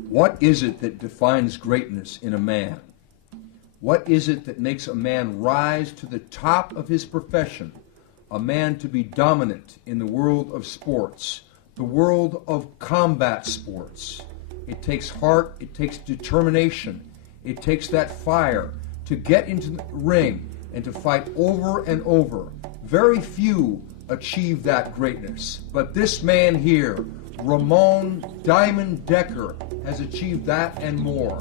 What is it that defines greatness in a man? What is it that makes a man rise to the top of his profession? A man to be dominant in the world of sports, the world of combat sports. It takes heart, it takes determination, it takes that fire to get into the ring and to fight over and over. Very few achieve that greatness, but this man here, Ramon Diamond Dekker, has achieved that and more.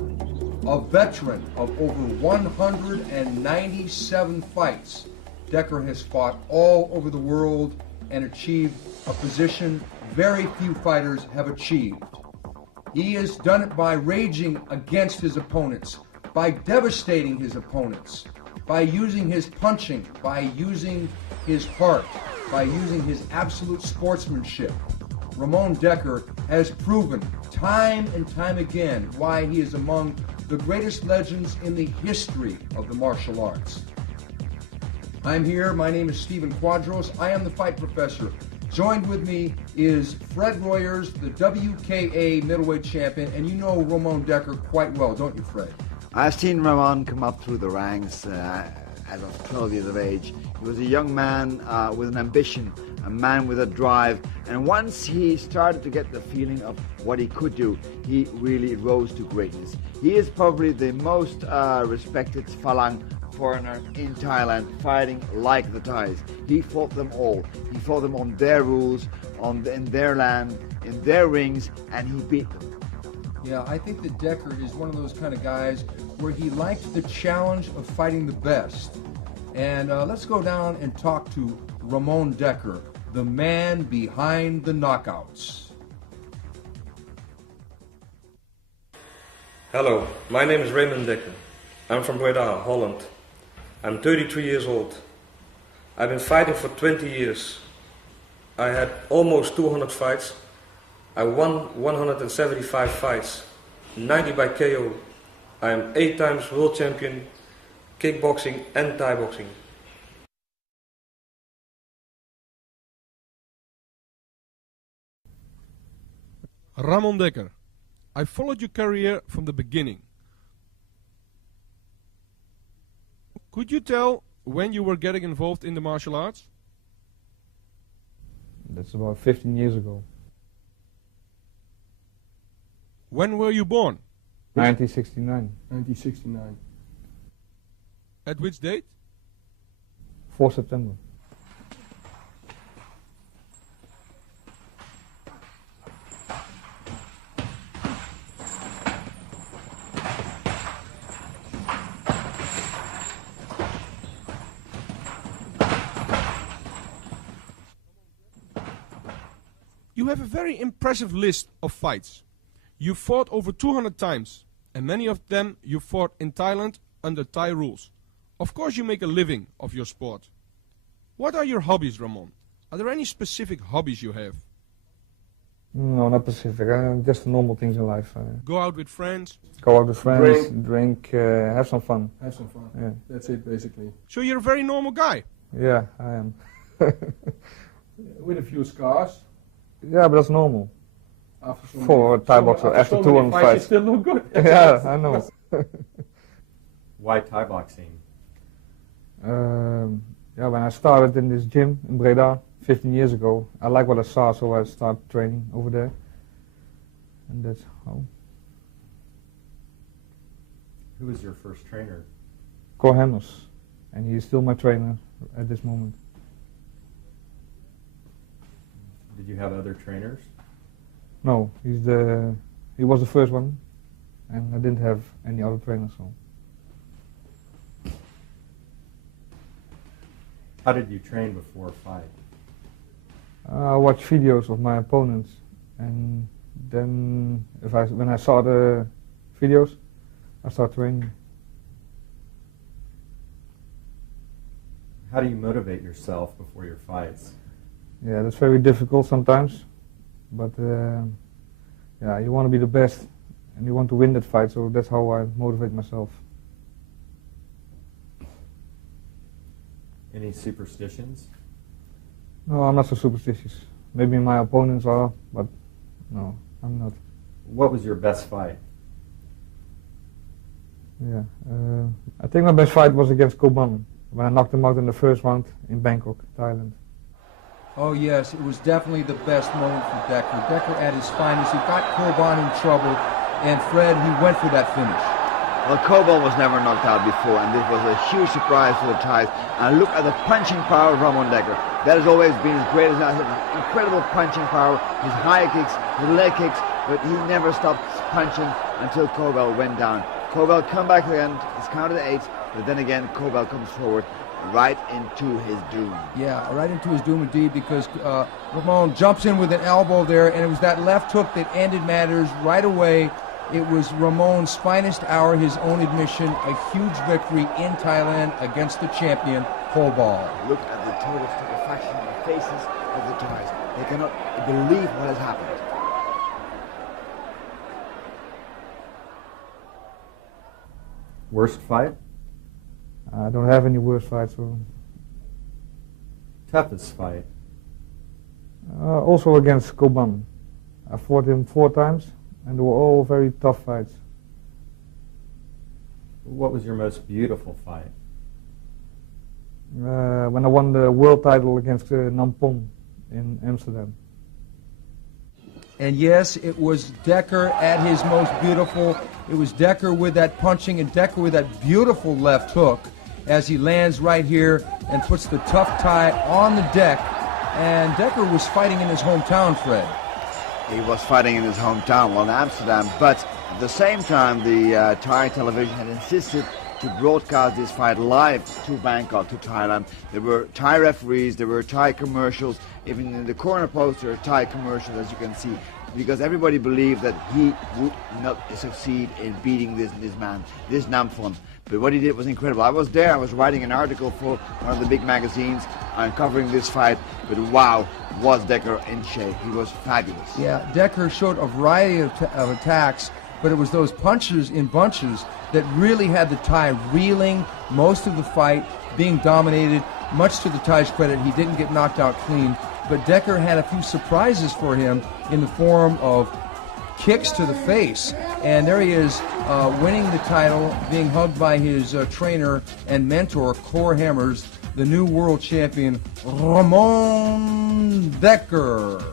A veteran of over 197 fights, Dekker has fought all over the world and achieved a position very few fighters have achieved. He has done it by raging against his opponents, by devastating his opponents, by using his punching, by using his heart, by using his absolute sportsmanship. Ramon Dekker has proven time and time again why he is among the greatest legends in the history of the martial arts. I'm here. My name is Stephen Quadros. I am the fight professor. Joined with me is Fred Royers, the WKA middleweight champion, and you know Ramon Dekker quite well, don't you, Fred? I've seen Ramon come up through the ranks as of 12 years of age. He was a young man with an ambition, a man with a drive, and once he started to get the feeling of what he could do, he really rose to greatness. He is probably the most respected Falang foreigner in Thailand, fighting like the Thais. He fought them all. He fought them on their rules, in their land, in their rings, and he beat them. Yeah, I think that Dekker is one of those kind of guys where he liked the challenge of fighting the best. And let's go down and talk to Ramon Dekker, the man behind the knockouts. Hello, my name is Ramon Dekkers. I'm from Breda, Holland. I'm 33 years old. I've been fighting for 20 years. I had almost 200 fights. I won 175 fights, 90 by KO. I am 8 times world champion, kickboxing and Thai boxing. Ramon Dekkers, I followed your career from the beginning. Could you tell when you were getting involved in the martial arts? That's about 15 years ago. When were you born? 1969. 1969. At which date? 4 September. You have a very impressive list of fights. You fought over 200 times, and many of them you fought in Thailand under Thai rules. Of course you make a living of your sport. What are your hobbies, Ramon? Are there any specific hobbies you have? No, not specific. Just the normal things in life. Go out with friends? Go out with friends, drink, have some fun. Have some fun. Yeah. That's it, basically. So you're a very normal guy? Yeah, I am. With a few scars. Yeah, but that's normal. After For a Thai boxer, after 200 fights. You still look good. Yeah, I know. Why Thai boxing? Yeah, when I started in this gym in Breda 15 years ago, I liked what I saw, so I started training over there. And that's how. Who was your first trainer? Cor Hammers, and he is still my trainer at this moment. Did you have other trainers? No, he was the first one, and I didn't have any other trainers. So. How did you train before a fight? I watched videos of my opponents, and then when I saw the videos, I started training. How do you motivate yourself before your fights? Yeah, that's very difficult sometimes, but yeah, you want to be the best, and you want to win that fight, so that's how I motivate myself. Any superstitions? No, I'm not so superstitious. Maybe my opponents are, but no, I'm not. What was your best fight? Yeah, I think my best fight was against Koban when I knocked him out in the first round in Bangkok, Thailand. Oh yes, it was definitely the best moment for Dekker. Dekker at his finest. He got Koban in trouble, and Fred, he went for that finish. Well, Koban was never knocked out before, and this was a huge surprise for the Thais. And look at the punching power of Ramon Dekkers. That has always been his greatest asset. Incredible punching power, his high kicks, his leg kicks, but he never stopped punching until Koban went down. Koban come back again, it's counted 8, but then again Koban comes forward right into his doom. Yeah, right into his doom indeed, because Ramon jumps in with an elbow there, and it was that left hook that ended matters right away. It was Ramon's finest hour, his own admission, a huge victory in Thailand against the champion, Koban. Look at the total stupefaction on the faces of the Thais. They cannot believe what has happened. Worst fight? I don't have any worse fights. So. Toughest fight? Also against Koban. I fought him 4 times, and they were all very tough fights. What was your most beautiful fight? When I won the world title against Nampong in Amsterdam. And yes, it was Dekker at his most beautiful. It was Dekker with that punching and Dekker with that beautiful left hook as he lands right here and puts the tough Thai on the deck. And Dekker was fighting in his hometown, Fred. He was fighting in his hometown, well, in Amsterdam, but at the same time the Thai television had insisted to broadcast this fight live to Bangkok, to Thailand. There were Thai referees, there were Thai commercials, even in the corner post there are Thai commercials, as you can see, because everybody believed that he would not succeed in beating this man, this Namphon. But what he did was incredible. I was there, I was writing an article for one of the big magazines covering this fight, but wow, was Dekker in shape. He was fabulous. Yeah, Dekker showed a variety of attacks, but it was those punches in bunches that really had the Thai reeling most of the fight, being dominated. Much to the Thai's credit, he didn't get knocked out clean, but Dekker had a few surprises for him in the form of kicks to the face. And there he is, winning the title, being hugged by his trainer and mentor, Cor Hammers, the new world champion, Ramon Dekkers.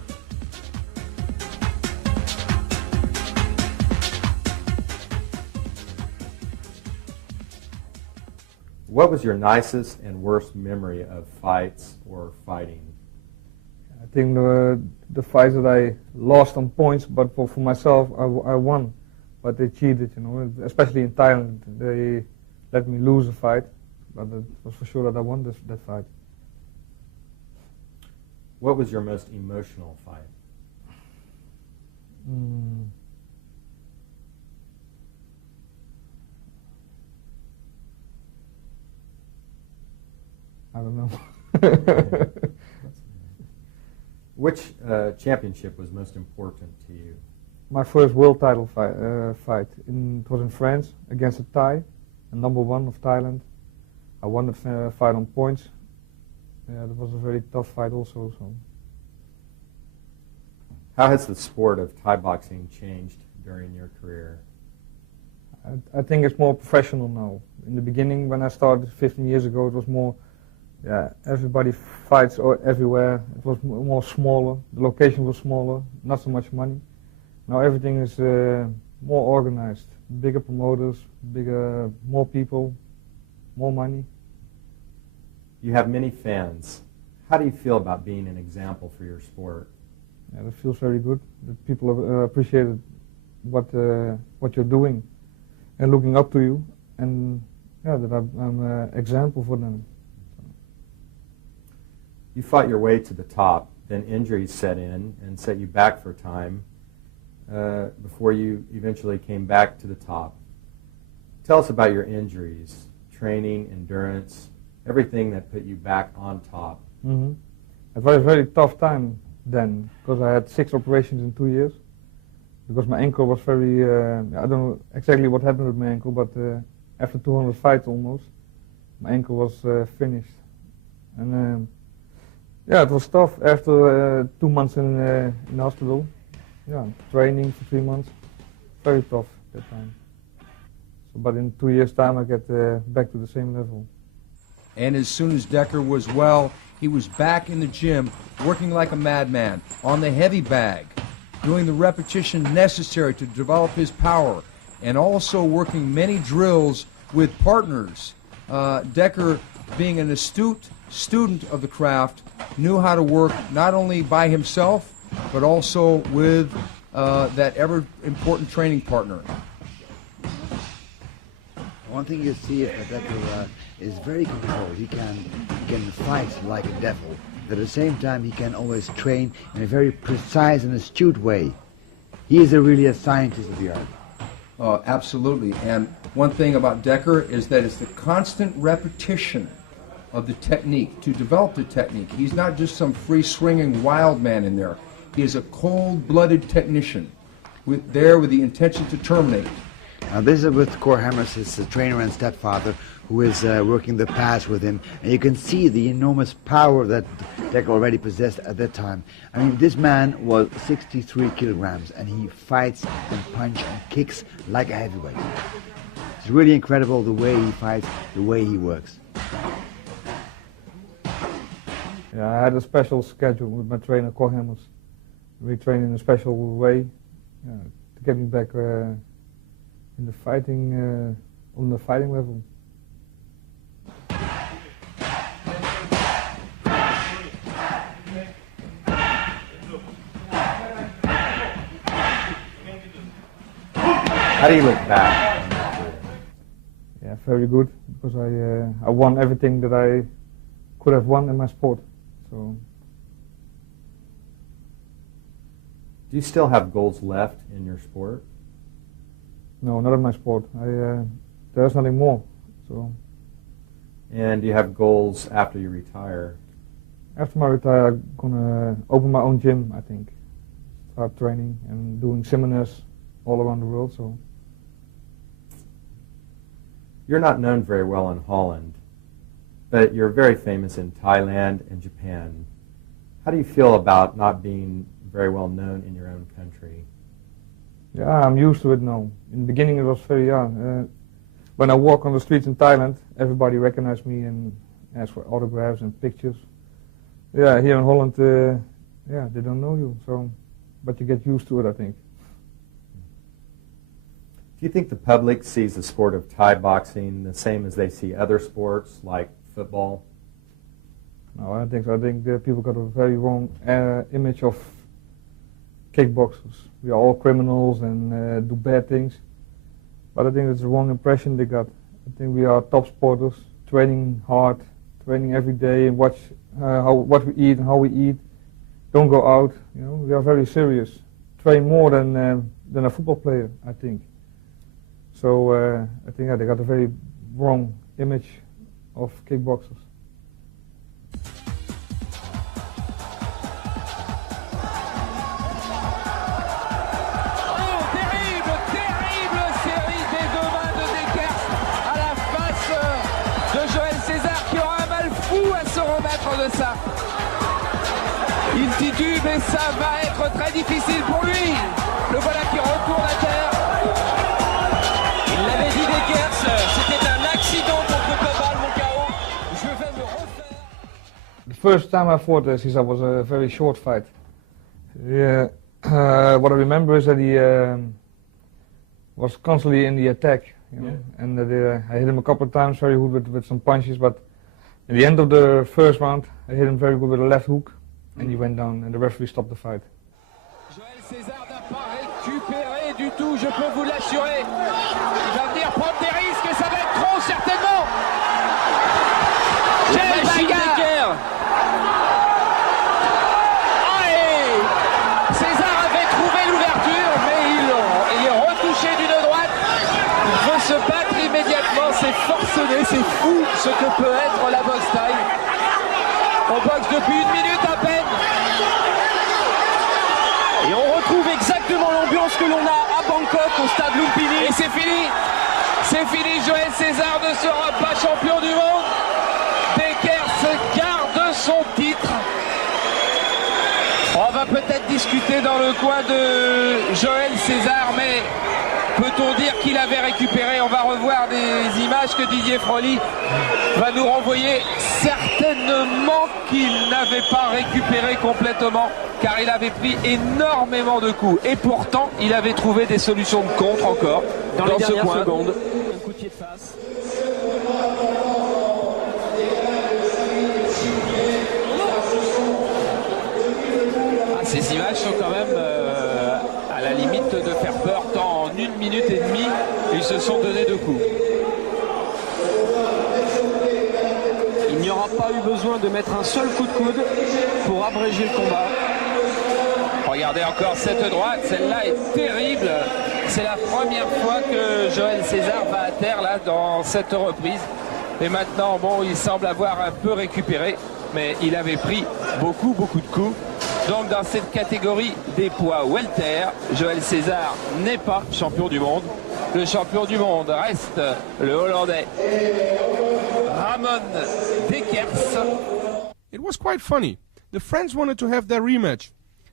What was your nicest and worst memory of fights or fighting? I think the fights that I lost on points, but for myself, I won. But they cheated, you know, especially in Thailand. They let me lose a fight, but it was for sure that I won that fight. What was your most emotional fight? I don't know. Which championship was most important to you? My first world title fight. It was in France against a Thai, a #1 of Thailand. I won the fight on points. Yeah, it was a very tough fight also. So. How has the sport of Thai boxing changed during your career? I think it's more professional now. In the beginning, when I started 15 years ago, it was more, everybody fights everywhere. It was more smaller. The location was smaller, not so much money. Now everything is more organized. Bigger promoters, more people, more money. You have many fans. How do you feel about being an example for your sport? Yeah, that feels very good. That people appreciate what you're doing and looking up to you, and that I'm an example for them. You fought your way to the top, then injuries set in and set you back for a time before you eventually came back to the top. Tell us about your injuries, training, endurance, everything that put you back on top. Mm-hmm. It was a very tough time then, because I had 6 operations in 2 years. Because my ankle was very, I don't know exactly what happened with my ankle, but after 200 fights almost, my ankle was finished. And it was tough after 2 months in hospital. Yeah, training for 3 months. very tough at that time. So, but in 2 years' time, I get back to the same level. And as soon as Dekker was well, he was back in the gym, working like a madman, on the heavy bag, doing the repetition necessary to develop his power, and also working many drills with partners. Dekker, being an astute student of the craft, knew how to work not only by himself, but also with that ever-important training partner. One thing you see is that Dekker is very controlled. He can fight like a devil. But at the same time, he can always train in a very precise and astute way. He is really a scientist of the art. Absolutely. And one thing about Dekker is that it's the constant repetition of the technique to develop the technique. He's not just some free-swinging wild man in there. He is a cold-blooded technician with the intention to terminate. Now this is with Cor Hammers, his trainer and stepfather, who is working the pass with him. And you can see the enormous power that Dekker already possessed at that time. I mean, this man was 63 kilograms, and he fights and punches and kicks like a heavyweight. It's really incredible the way he fights, the way he works. Yeah, I had a special schedule with my trainer, Cor Hammers. We train in a special way to get me back in the fighting, on the fighting level. How do you look back on your career? Yeah, very good, because I won everything that I could have won in my sport. So. Do you still have goals left in your sport? No, not in my sport. There's nothing more. So. And do you have goals after you retire? After I retire, I'm gonna open my own gym, I think. Start training and doing seminars all around the world. So. You're not known very well in Holland, but you're very famous in Thailand and Japan. How do you feel about not being very well known in your own country? Yeah, I'm used to it now. In the beginning it was very young. When I walk on the streets in Thailand, everybody recognizes me and asks for autographs and pictures. Yeah, here in Holland, they don't know you, so, but you get used to it, I think. Do you think the public sees the sport of Thai boxing the same as they see other sports like football? No, I don't think so. I think people got a very wrong image of kickboxers. We are all criminals and do bad things. But I think it's the wrong impression they got. I think we are top sporters, training hard, training every day, and watch what we eat and how we eat. Don't go out. You know, we are very serious. Train more than a football player, I think. So I think they got a very wrong image of kickboxers. De ça. Il titube et ça va être très difficile pour lui. Le voilà qui retourne à terre. Il l'avait dit Dekkers, c'était un accident contre Cobal, mon KO. Je vais me refaire. The first time I fought Cesar was a very short fight. Yeah, what I remember is that he was constantly in the attack, you know? Yeah. And I hit him a couple of times very good with some punches, but at the end of the first round, I hit him very good with a left hook, and he went down, and the referee stopped the fight. Joël César n'a pas récupéré du tout, je peux vous l'assurer. Il va venir prendre des risques, et ça va être trop certainement. Quelle bagarre! Allez! César avait trouvé l'ouverture, mais il est retouché d'une droite. Il veut se battre immédiatement, c'est forcené, c'est fou ce que peut être la boxe thaï. On boxe depuis 1 minute à peine. Et on retrouve exactement l'ambiance que l'on a à Bangkok, au stade Lumpini. Et c'est fini. C'est fini, Joël César ne sera pas champion du monde. Dekkers garde son titre. On va peut-être discuter dans le coin de Joël César, mais Peut-on dire qu'il avait récupéré? On va revoir des images que Didier Froli va nous renvoyer. Certainement qu'il n'avait pas récupéré complètement, car il avait pris énormément de coups. Et pourtant, il avait trouvé des solutions de contre encore dans les ce dernières coin. secondes. Un coup de pied de face. Ces images sont quand même à la limite de faire peur, tant en 1 minute et demie, ils se sont donné 2 coups. Il n'y aura pas eu besoin de mettre un seul coup de coude pour abréger le combat. Regardez encore cette droite, celle-là est terrible. C'est la première fois que Joël César va à terre là dans cette reprise. Et maintenant, bon, il semble avoir un peu récupéré, mais il avait pris beaucoup de coups. Donc dans cette catégorie des poids welter, Joël César n'est pas champion du monde. Le champion du monde reste le Hollandais Ramon Dekkers. It was quite funny. The friends wanted to have their rematch.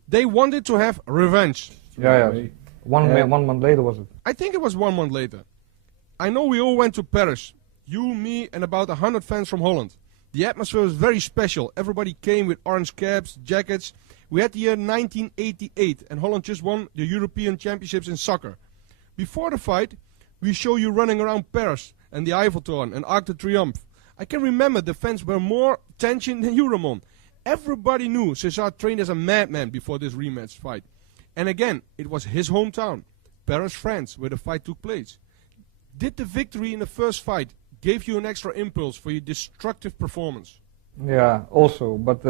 They wanted to have revenge. Yeah. One month later was it? I think it was 1 month later. I know we all went to Paris. You, me, and about 100 fans from Holland. The atmosphere was very special. Everybody came with orange caps, jackets. We had the year 1988 and Holland just won the European Championships in soccer. Before the fight, we show you running around Paris and the Eiffeltoren and Arc de Triomphe. I can remember the fans were more tension than you, Ramon. Everybody knew César trained as a madman before this rematch fight. And again, it was his hometown, Paris, France, where the fight took place. Did the victory in the first fight give you an extra impulse for your destructive performance? Yeah, also, but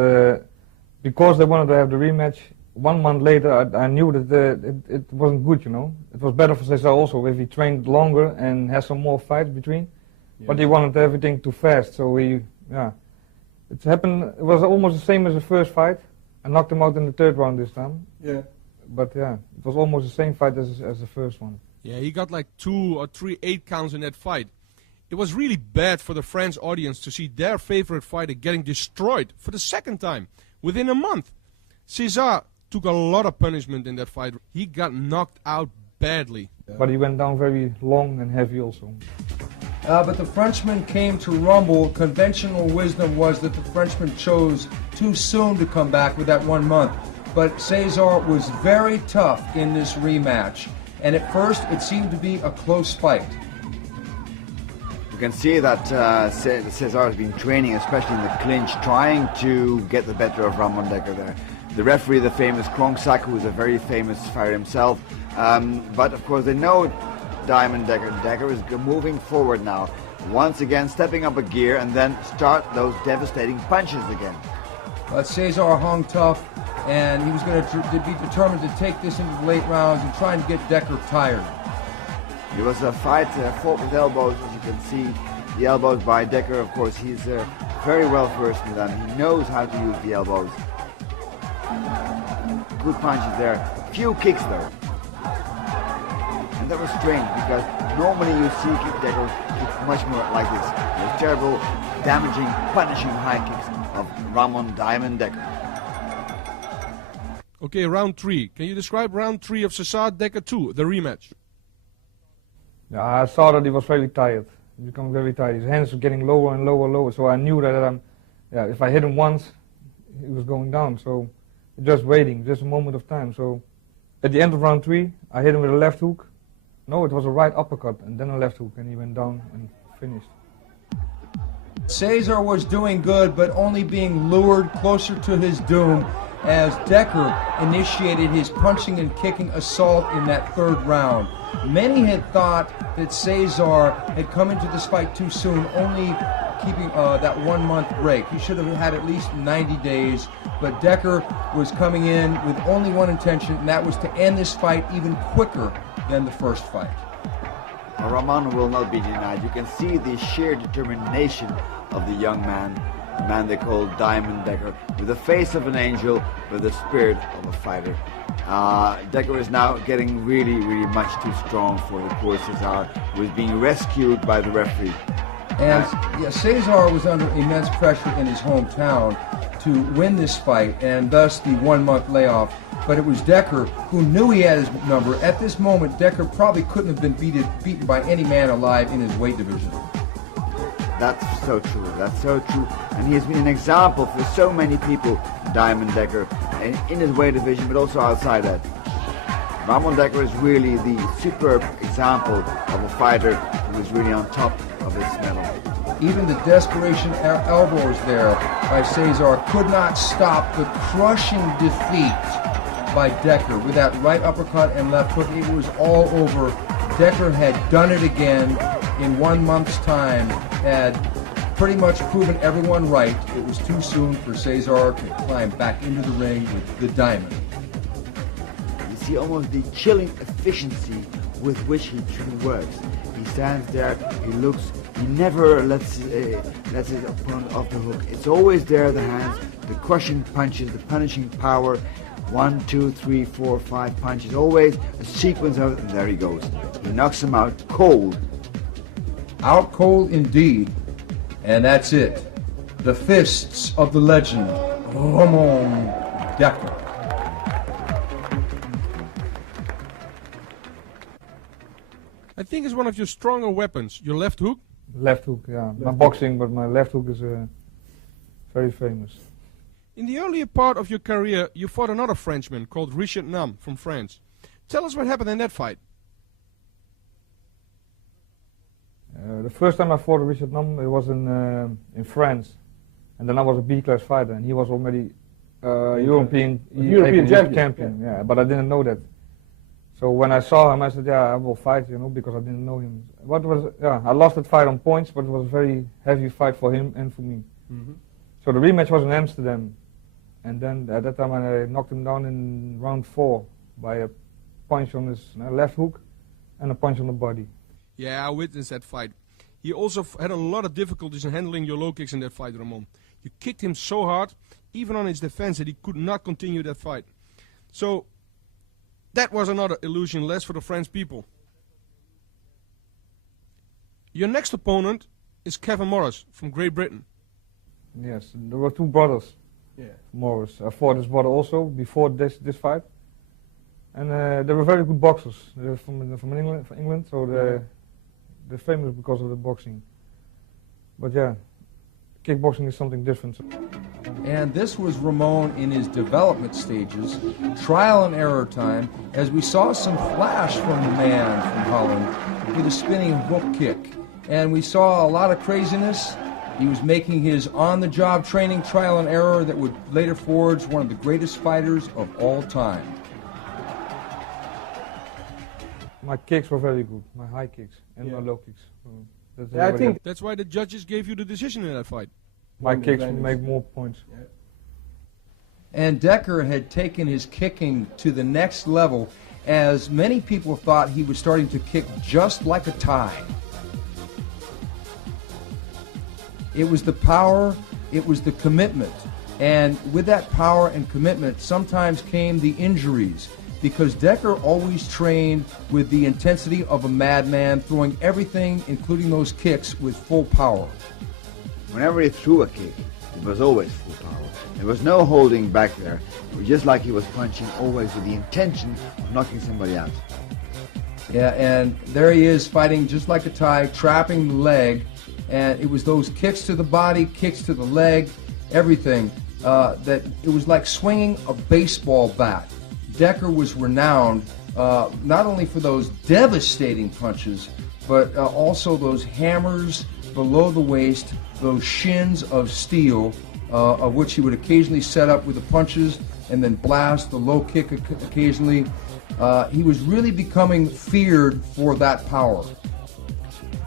because they wanted to have the rematch, 1 month later I knew that it wasn't good, you know. It was better for César also if he trained longer and had some more fights between. Yeah. But he wanted everything too fast, so it happened. It was almost the same as the first fight. I knocked him out in the 3rd round this time. Yeah. But yeah, it was almost the same fight as the first one. Yeah, he got like 2 or 3 8 counts in that fight. It was really bad for the French audience to see their favorite fighter getting destroyed for the 2nd time within a month. César took a lot of punishment in that fight. He got knocked out badly. But he went down very long and heavy also. But the Frenchman came to rumble. Conventional wisdom was that the Frenchman chose too soon to come back with that 1 month. But César was very tough in this rematch. And at first, it seemed to be a close fight. You can see that César has been training, especially in the clinch, trying to get the better of Ramon Dekkers there. The referee, the famous Kronksak, who is a very famous fighter himself. But of course, they know Diamond Dekker. Dekker is moving forward now, once again stepping up a gear and then start those devastating punches again. But César hung tough, and he was going to be determined to take this into the late rounds and try and get Dekker tired. It was a fight fought with elbows, as you can see. The elbows by Dekker, of course, he's very well versed in them. He knows how to use the elbows. Good punches there. Few kicks though. And that was strange because normally you see Dekker kick much more like this. Those terrible, damaging, punishing high kicks of Ramon Diamond Dekker. Okay, round 3. Can you describe round 3 of César Dekker 2, the rematch? Yeah, I saw that he was very tired. He became very tired. His hands were getting lower and lower. So I knew that if I hit him once, he was going down. So just waiting, just a moment of time. So at the end of round 3, I hit him with a left hook. No, it was a right uppercut and then a left hook, and he went down and finished. César was doing good, but only being lured closer to his doom as Dekker initiated his punching and kicking assault in that 3rd round. Many had thought that César had come into this fight too soon, only keeping that 1 month break. He should have had at least 90 days, but Dekker was coming in with only one intention, and that was to end this fight even quicker than the first fight. Ramon will not be denied. You can see the sheer determination of the young man, the man they call Diamond Dekker, with the face of an angel, but the spirit of a fighter. Dekker is now getting really much too strong for the poor César, who is being rescued by the referee. And César was under immense pressure in his hometown to win this fight, and thus the 1 month layoff but it was Dekker who knew he had his number. At this moment, Dekker probably couldn't have been beaten by any man alive in his weight division. That's so true. That's so true. And he has been an example for so many people, Diamond Dekker, in his weight division, but also outside that. Ramon Dekker is really the superb example of a fighter who is really on top of his medal. Even the desperation elbows there by Cesar could not stop the crushing defeat by Dekker with that right uppercut and left hook. It was all over. Dekker had done it again in 1 month's time, had pretty much proven everyone right. It was too soon for Cesar to climb back into the ring with the diamond. You see almost the chilling efficiency with which he works. He stands there, he looks, he never lets his opponent off the hook. It's always there, the hands, the crushing punches, the punishing power. 1, 2, 3, 4, 5 punches. Always a sequence of it, and there he goes. He knocks him out cold. Out cold indeed. And that's it. The fists of the legend, Ramon Dekker. I think it's one of your stronger weapons, your left hook. Left hook, yeah. Not boxing, but my left hook is very famous. In the earlier part of your career, you fought another Frenchman called Richard Nam from France. Tell us what happened in that fight. The first time I fought Richard Nam, it was in France, and then I was a B-class fighter, and he was already European champion. Yeah, but I didn't know that. So when I saw him, I said, "Yeah, I will fight," because I didn't know him. I lost that fight on points, but it was a very heavy fight for him and for me. Mm-hmm. So the rematch was in Amsterdam, and then at that time I knocked him down in round 4 by a punch on his left hook and a punch on the body. Yeah, I witnessed that fight. He also had a lot of difficulties in handling your low kicks in that fight, Ramon. You kicked him so hard, even on his defense, that he could not continue that fight. So that was another illusion less for the French people. Your next opponent is Kevin Morris from Great Britain. Yes, there were 2 brothers. Yeah. Morris. I fought his brother also before this fight, and they were very good boxers. They're from England, so they're famous because of the boxing. But yeah, kickboxing is something different. And this was Ramon in his development stages, trial and error time, as we saw some flash from the man from Holland with a spinning hook kick. And we saw a lot of craziness. He was making his on-the-job training, trial and error, that would later forge one of the greatest fighters of all time. My kicks were very good, my high kicks and my low kicks. I think that's why the judges gave you the decision in that fight. My kicks make more points. Yeah. And Dekker had taken his kicking to the next level, as many people thought he was starting to kick just like a Thai. It was the power, it was the commitment. And with that power and commitment, sometimes came the injuries, because Dekker always trained with the intensity of a madman, throwing everything, including those kicks, with full power. Whenever he threw a kick, it was always full power. There was no holding back there. It was just like he was punching, always with the intention of knocking somebody out. Yeah, and there he is fighting just like a Thai, trapping the leg. And it was those kicks to the body, kicks to the leg, everything, that it was like swinging a baseball bat. Dekker was renowned not only for those devastating punches, but also those hammers below the waist, those shins of steel, of which he would occasionally set up with the punches and then blast the low kick occasionally. He was really becoming feared for that power.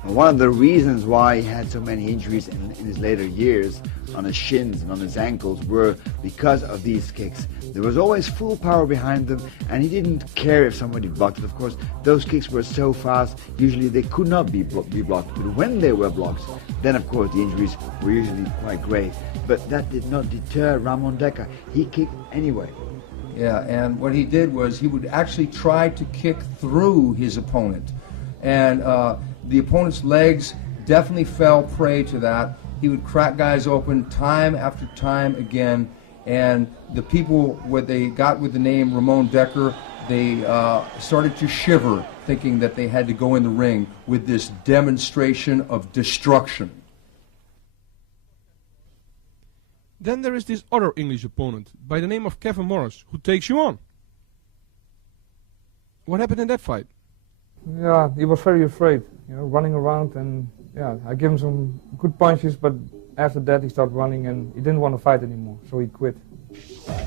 One of the reasons why he had so many injuries in his later years on his shins and on his ankles were because of these kicks. There was always full power behind them, and he didn't care if somebody blocked it. Of course, those kicks were so fast, usually they could not be blocked. But when they were blocked, then of course the injuries were usually quite grave. But that did not deter Ramon Dekker. He kicked anyway. Yeah, and what he did was he would actually try to kick through his opponent. And the opponent's legs definitely fell prey to that. He would crack guys open time after time again. And the people, what they got with the name Ramon Dekkers, they started to shiver, thinking that they had to go in the ring with this demonstration of destruction. Then there is this other English opponent by the name of Kevin Morris, who takes you on. What happened in that fight? Yeah, he was very afraid, running around, and I gave him some good punches, but after that he started running and he didn't want to fight anymore, so he quit.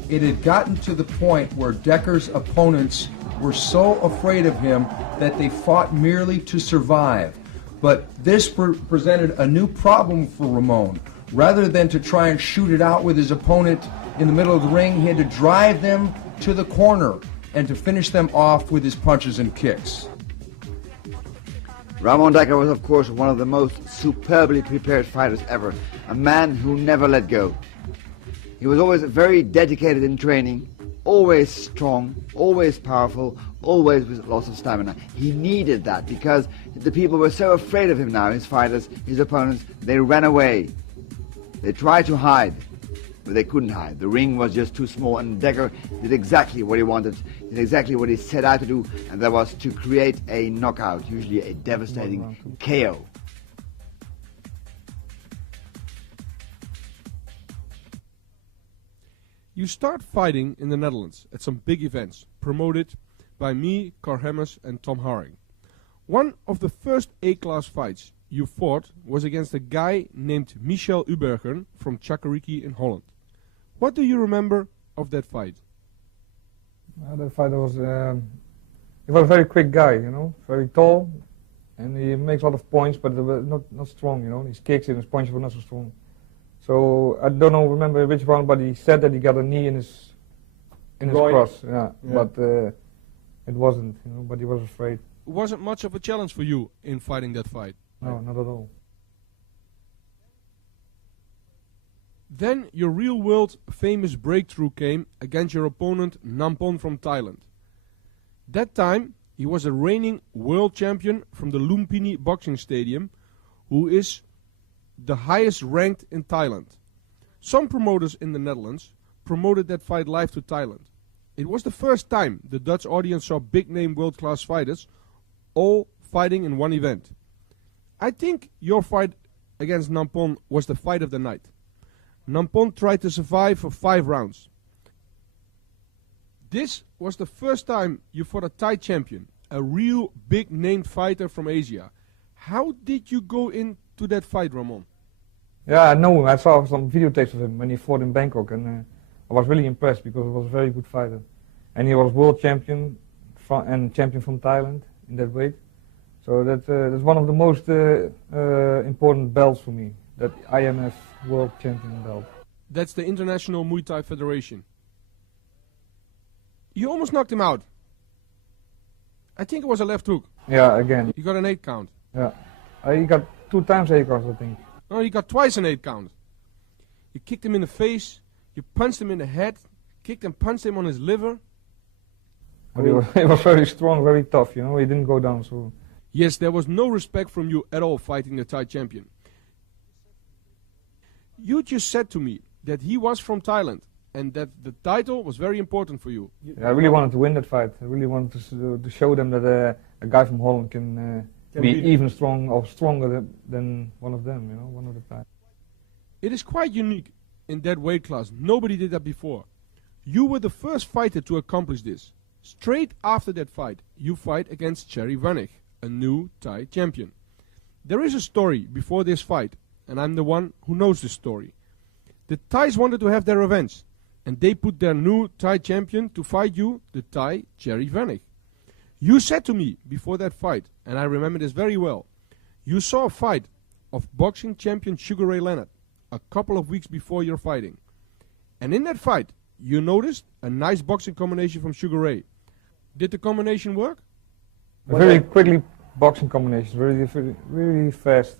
It had gotten to the point where Dekkers' opponents were so afraid of him that they fought merely to survive. But this presented a new problem for Ramon. Rather than to try and shoot it out with his opponent in the middle of the ring, he had to drive them to the corner and to finish them off with his punches and kicks. Ramon Dekkers was, of course, one of the most superbly prepared fighters ever, a man who never let go. He was always very dedicated in training, always strong, always powerful, always with lots of stamina. He needed that because the people were so afraid of him now, his fighters, his opponents, they ran away. They tried to hide, but they couldn't hide. The ring was just too small, and Dekkers did exactly what he wanted, did exactly what he set out to do, and that was to create a knockout, usually a devastating KO. You start fighting in the Netherlands at some big events, promoted by me, Cor Hemmers and Tom Haring. One of the first A-class fights you fought was against a guy named Michel Ubergen from Chacariki in Holland. What do you remember of that fight? That fight was, he was a very quick guy, very tall, and he makes a lot of points, but they were not strong, His kicks and his punches were not so strong. So I don't remember which one, but he said that he got a knee in his cross, but it wasn't, but he was afraid. Wasn't much of a challenge for you in fighting that fight? No, not at all. Then your real world famous breakthrough came against your opponent Nampon from Thailand. That time he was a reigning world champion from the Lumpini boxing stadium, who is the highest ranked in Thailand. Some promoters in the Netherlands promoted that fight live to Thailand. It was the first time the Dutch audience saw big name world class fighters all fighting in one event. I think your fight against Nampon was the fight of the night. Nampon tried to survive for 5 rounds. This was the first time you fought a Thai champion, a real big named fighter from Asia. How did you go into that fight, Ramon? Yeah, I know him. I saw some videotapes of him when he fought in Bangkok, and I was really impressed because he was a very good fighter. And he was world champion and champion from Thailand in that weight. So that's one of the most important belts for me, that IMF World Champion belt. That's the International Muay Thai Federation. You almost knocked him out. I think it was a left hook. Yeah, again. You got an 8 count. Yeah. He got 2 times 8 counts, I think. No, he got twice an 8 count. You kicked him in the face, you punched him in the head, kicked and punched him on his liver. But he was very strong, very tough, He didn't go down, so... Yes, there was no respect from you at all fighting the Thai champion. You just said to me that he was from Thailand and that the title was very important for you. Yeah, I really wanted to win that fight. I really wanted to show them that a guy from Holland can be even strong or stronger than one of them, one of the Thai. It is quite unique in that weight class. Nobody did that before. You were the first fighter to accomplish this. Straight after that fight, you fight against Cherry Vanek, a new Thai champion. There is a story before this fight, and I'm the one who knows the story. The Thais wanted to have their revenge, and they put their new Thai champion to fight you, the Thai Cherry Vanek. You said to me before that fight, and I remember this very well, you saw a fight of boxing champion Sugar Ray Leonard a couple of weeks before your fighting. And in that fight, you noticed a nice boxing combination from Sugar Ray. Did the combination work? A very quickly boxing combination, really fast.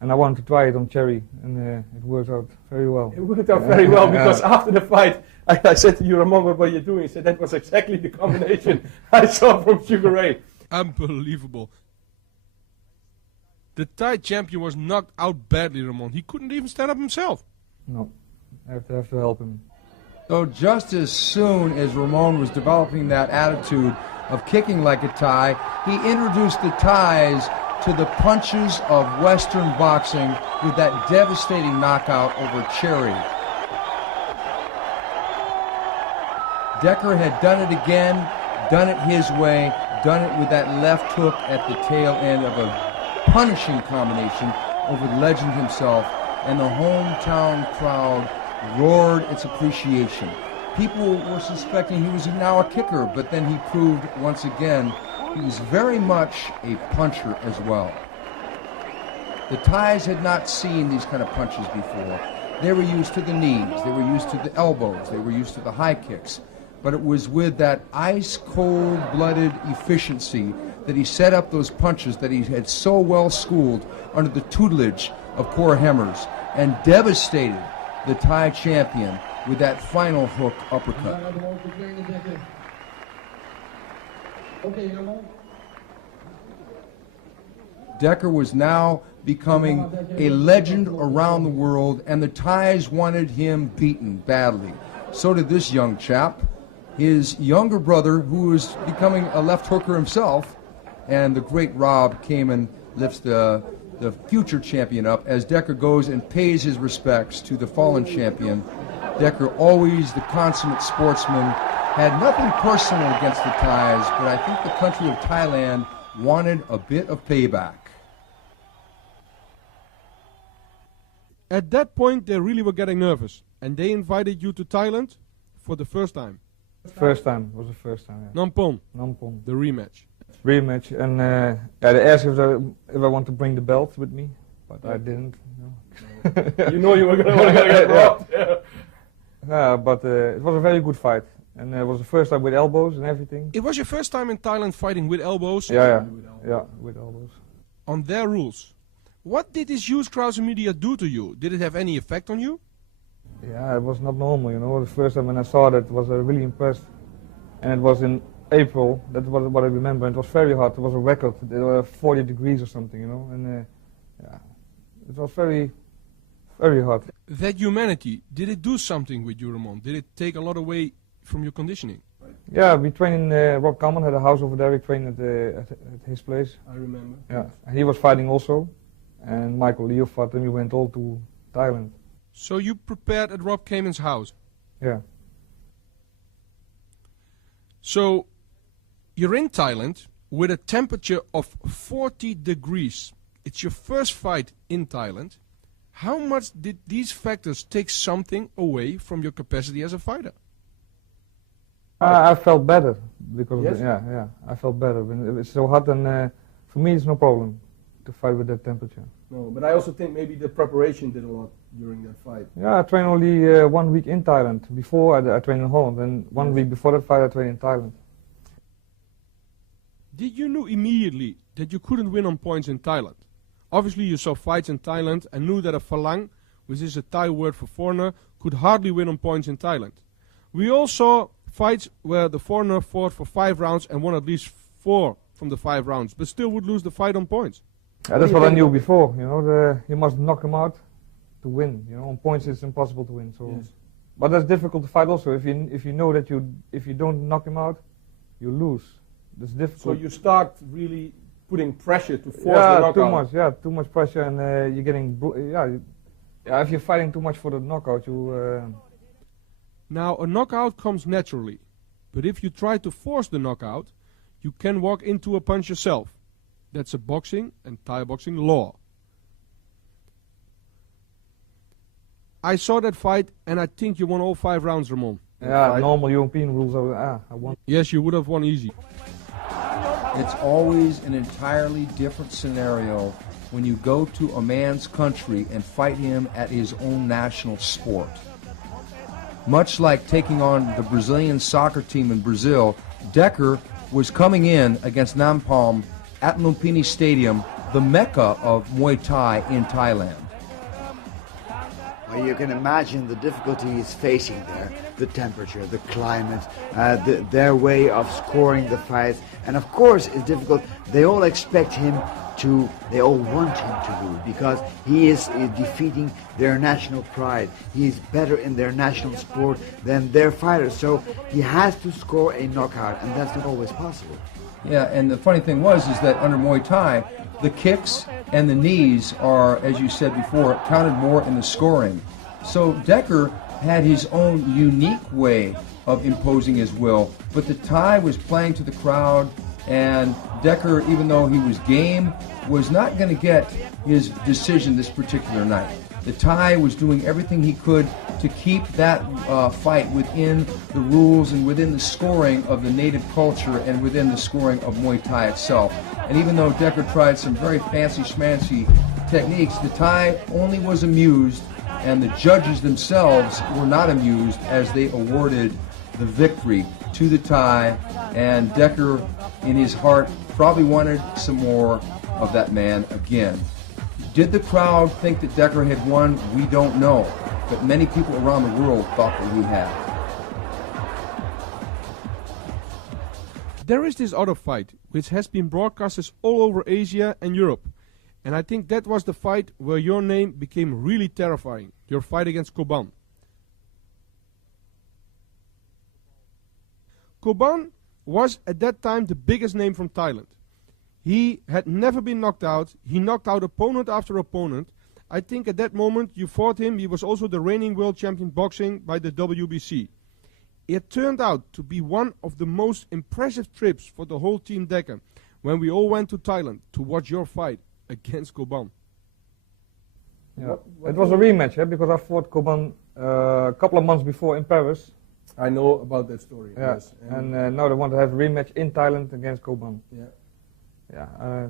And I wanted to try it on Cherry, and it worked out very well. It worked out very well because after the fight, I said to you, Ramon, what are you doing? He said that was exactly the combination I saw from Sugar Ray. Unbelievable. The Thai champion was knocked out badly, Ramon. He couldn't even stand up himself. No, I have to help him. So just as soon as Ramon was developing that attitude of kicking like a Thai, he introduced the Thais to the punches of Western boxing with that devastating knockout over Cherry. Dekker had done it again, done it his way, done it with that left hook at the tail end of a punishing combination over the legend himself, and the hometown crowd roared its appreciation. People were suspecting he was now a kicker, but then he proved once again he was very much a puncher as well. The Thais had not seen these kind of punches before. They were used to the knees, they were used to the elbows, they were used to the high kicks. But it was with that ice-cold-blooded efficiency that he set up those punches that he had so well schooled under the tutelage of Cor Hemmers and devastated the Thai champion with that final hook uppercut. Dekker was now becoming a legend around the world, and the Thais wanted him beaten badly. So did this young chap. His younger brother, who was becoming a left hooker himself, and the great Rob came and lifts the future champion up as Dekker goes and pays his respects to the fallen champion. Dekker, always the consummate sportsman, had nothing personal against the Thais, but I think the country of Thailand wanted a bit of payback. At that point, they really were getting nervous, and they invited you to Thailand for the first time. First time, was the first time, yeah. Nampon, Nampon. the rematch. Rematch, and they asked if I want to bring the belt with me, but I didn't. You know you were going to get robbed. Yeah, but it was a very good fight, and it was the first time with elbows and everything. It was your first time in Thailand fighting with elbows? Yeah, with elbows. On their rules. What did this huge crowd of media do to you? Did it have any effect on you? Yeah, it was not normal, you know. The first time when I saw that, was really impressed. And it was in April, that's what I remember. It was very hot, it was a record. There were 40 degrees or something, you know. And yeah, it was very, very hot. That humanity, did it do something with you, Ramon? Did it take a lot away from your conditioning? Yeah, we trained in Rob Kaman had a house over there. We trained at his place. I remember. Yeah, and he was fighting also. And Michael Leo fought, and we went all to Thailand. So you prepared at Rob Kaman's house? Yeah. So you're in Thailand with a temperature of 40 degrees. It's your first fight in Thailand. How much did these factors take something away from your capacity as a fighter? I felt better because yes? yeah, I felt better. When it's so hot, and for me it's no problem to fight with that temperature. No, but I also think maybe the preparation did a lot during that fight. Yeah, I trained only 1 week in Thailand. Before I trained in Holland, and 1 week before that fight I trained in Thailand. Did you know immediately that you couldn't win on points in Thailand? Obviously you saw fights in Thailand and knew that a Phalang, which is a Thai word for foreigner, could hardly win on points in Thailand. We all saw fights where the foreigner fought for 5 rounds and won at least 4 from the 5 rounds, but still would lose the fight on points. Yeah, that's what I knew before. You know, you must knock him out to win. You know, on points it's impossible to win. So, yes. But that's difficult to fight also. If you know that if you don't knock him out, you lose. That's difficult. So you start really putting pressure to force the knockout. Too much. Yeah, too much pressure, and you're getting if you're fighting too much for the knockout, you. Now a knockout comes naturally, but if you try to force the knockout, you can walk into a punch yourself. That's a boxing and Thai boxing law. I saw that fight and I think you won all 5 rounds, Ramon. Yeah, normal European rules I won. Yes, you would have won easy. It's always an entirely different scenario when you go to a man's country and fight him at his own national sport. Much like taking on the Brazilian soccer team in Brazil, Dekker was coming in against Nampalm at Lumpini Stadium, the mecca of Muay Thai in Thailand. Well, you can imagine the difficulties facing there, the temperature, the climate, their way of scoring the fights, and of course it's difficult. They all expect him they all want him to lose because he is defeating their national pride. He is better in their national sport than their fighters. So he has to score a knockout, and that's not always possible. Yeah, and the funny thing is that under Muay Thai, the kicks and the knees are, as you said before, counted more in the scoring. So Dekker had his own unique way of imposing his will, but the Thai was playing to the crowd, and Dekker, even though he was game, was not going to get his decision this particular night. The Thai was doing everything he could to keep that fight within the rules and within the scoring of the native culture and within the scoring of Muay Thai itself. And even though Dekker tried some very fancy schmancy techniques, the Thai only was amused, and the judges themselves were not amused as they awarded the victory to the Thai, and Dekker in his heart probably wanted some more of that man again. Did the crowd think that Dekker had won? We don't know, but many people around the world thought that he had. There is this other fight, which has been broadcasted all over Asia and Europe, and I think that was the fight where your name became really terrifying, your fight against Koban. Koban was at that time the biggest name from Thailand. He had never been knocked out. He knocked out opponent after opponent. I think at that moment you fought him. He was also the reigning world champion boxing by the WBC. It turned out to be one of the most impressive trips for the whole team Dekker when we all went to Thailand to watch your fight against Koban. Yeah. It was a rematch, because I fought Koban a couple of months before in Paris. I know about that story. Yeah. Yes. And now they want to have a rematch in Thailand against Koban. Yeah. Yeah.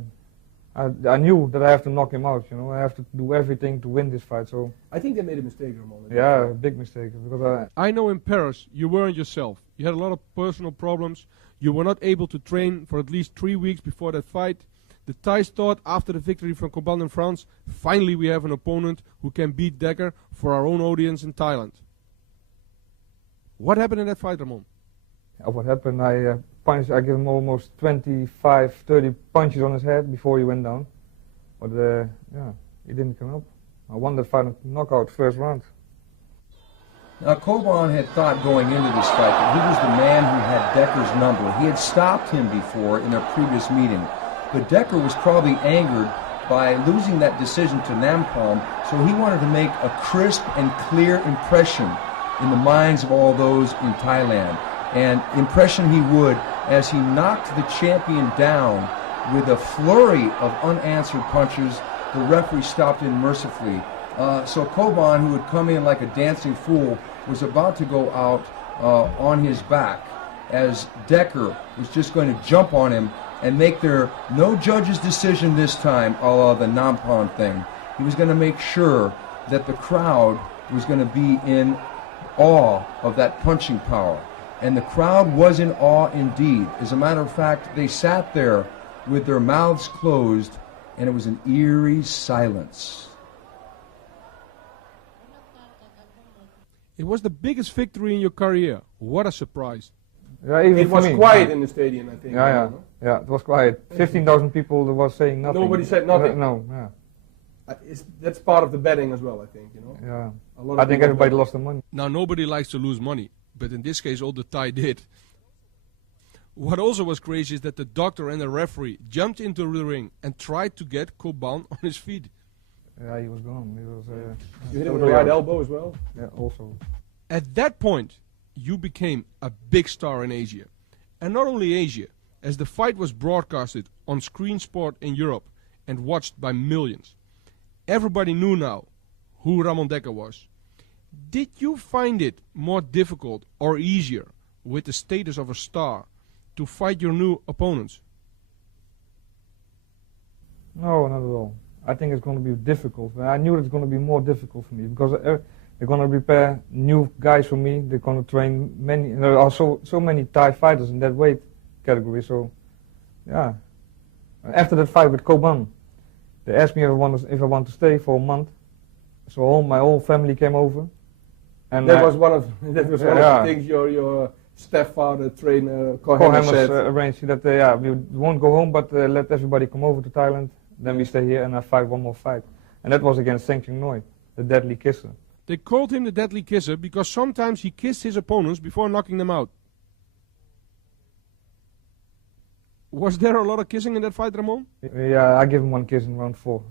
I knew that I have to knock him out. I have to do everything to win this fight. So I think they made a mistake, Ramon. yeah, a big mistake. Because I know in Paris you weren't yourself. You had a lot of personal problems. You were not able to train for at least 3 weeks before that fight. The Thais thought after the victory from Koban in France, finally we have an opponent who can beat Dekker for our own audience in Thailand. What happened in that fight, Ramon? What happened? I gave him almost 25, 30 punches on his head before he went down. But he didn't come up. I won that fight knockout first round. Now, Koban had thought going into this fight that he was the man who had Dekker's number. He had stopped him before in their previous meeting. But Dekker was probably angered by losing that decision to Nampalm, so he wanted to make a crisp and clear impression in the minds of all those in Thailand. And impression he would as he knocked the champion down with a flurry of unanswered punches. The referee stopped in mercifully. So Koban, who had come in like a dancing fool, was about to go out on his back as Dekker was just going to jump on him and make their no judge's decision this time, a la the Nampalm thing. He was going to make sure that the crowd was going to be in awe of that punching power. And the crowd was in awe indeed. As a matter of fact, they sat there with their mouths closed, and it was an eerie silence. It was the biggest victory in your career. What a surprise. Yeah, even It was me. quiet in the stadium, I think. Yeah, it was quiet. 15,000 people were saying nothing. Nobody said nothing. No, yeah. That's part of the betting as well, I think. Yeah. A lot of I think people everybody bet. lost their money. Now nobody likes to lose money, but in this case all the Thai did. What also was crazy is that the doctor and the referee jumped into the ring and tried to get Koban on his feet. Yeah, he was gone. He was. You hit him with the right elbow as well? Yeah, also. At that point, you became a big star in Asia. And not only Asia, as the fight was broadcasted on Screen Sport in Europe and watched by millions. Everybody knew now who Ramon Dekker was. Did you find it more difficult or easier with the status of a star to fight your new opponents? No, not at all. I think it's going to be difficult. I knew it's going to be more difficult for me because they're going to prepare new guys for me. They're going to train many. There are so many Thai fighters in that weight category. So, yeah. After that fight with Koban, they asked me if I want to stay for a month. So my whole family came over. And that was one of the things your stepfather, trainer, Kohan said. arranged that we won't go home, but let everybody come over to Thailand. Then we stay here and I fight one more fight. And that was against Sang Noi, the deadly kisser. They called him the deadly kisser because sometimes he kissed his opponents before knocking them out. Was there a lot of kissing in that fight, Ramon? Yeah, I give him one kiss in round 4.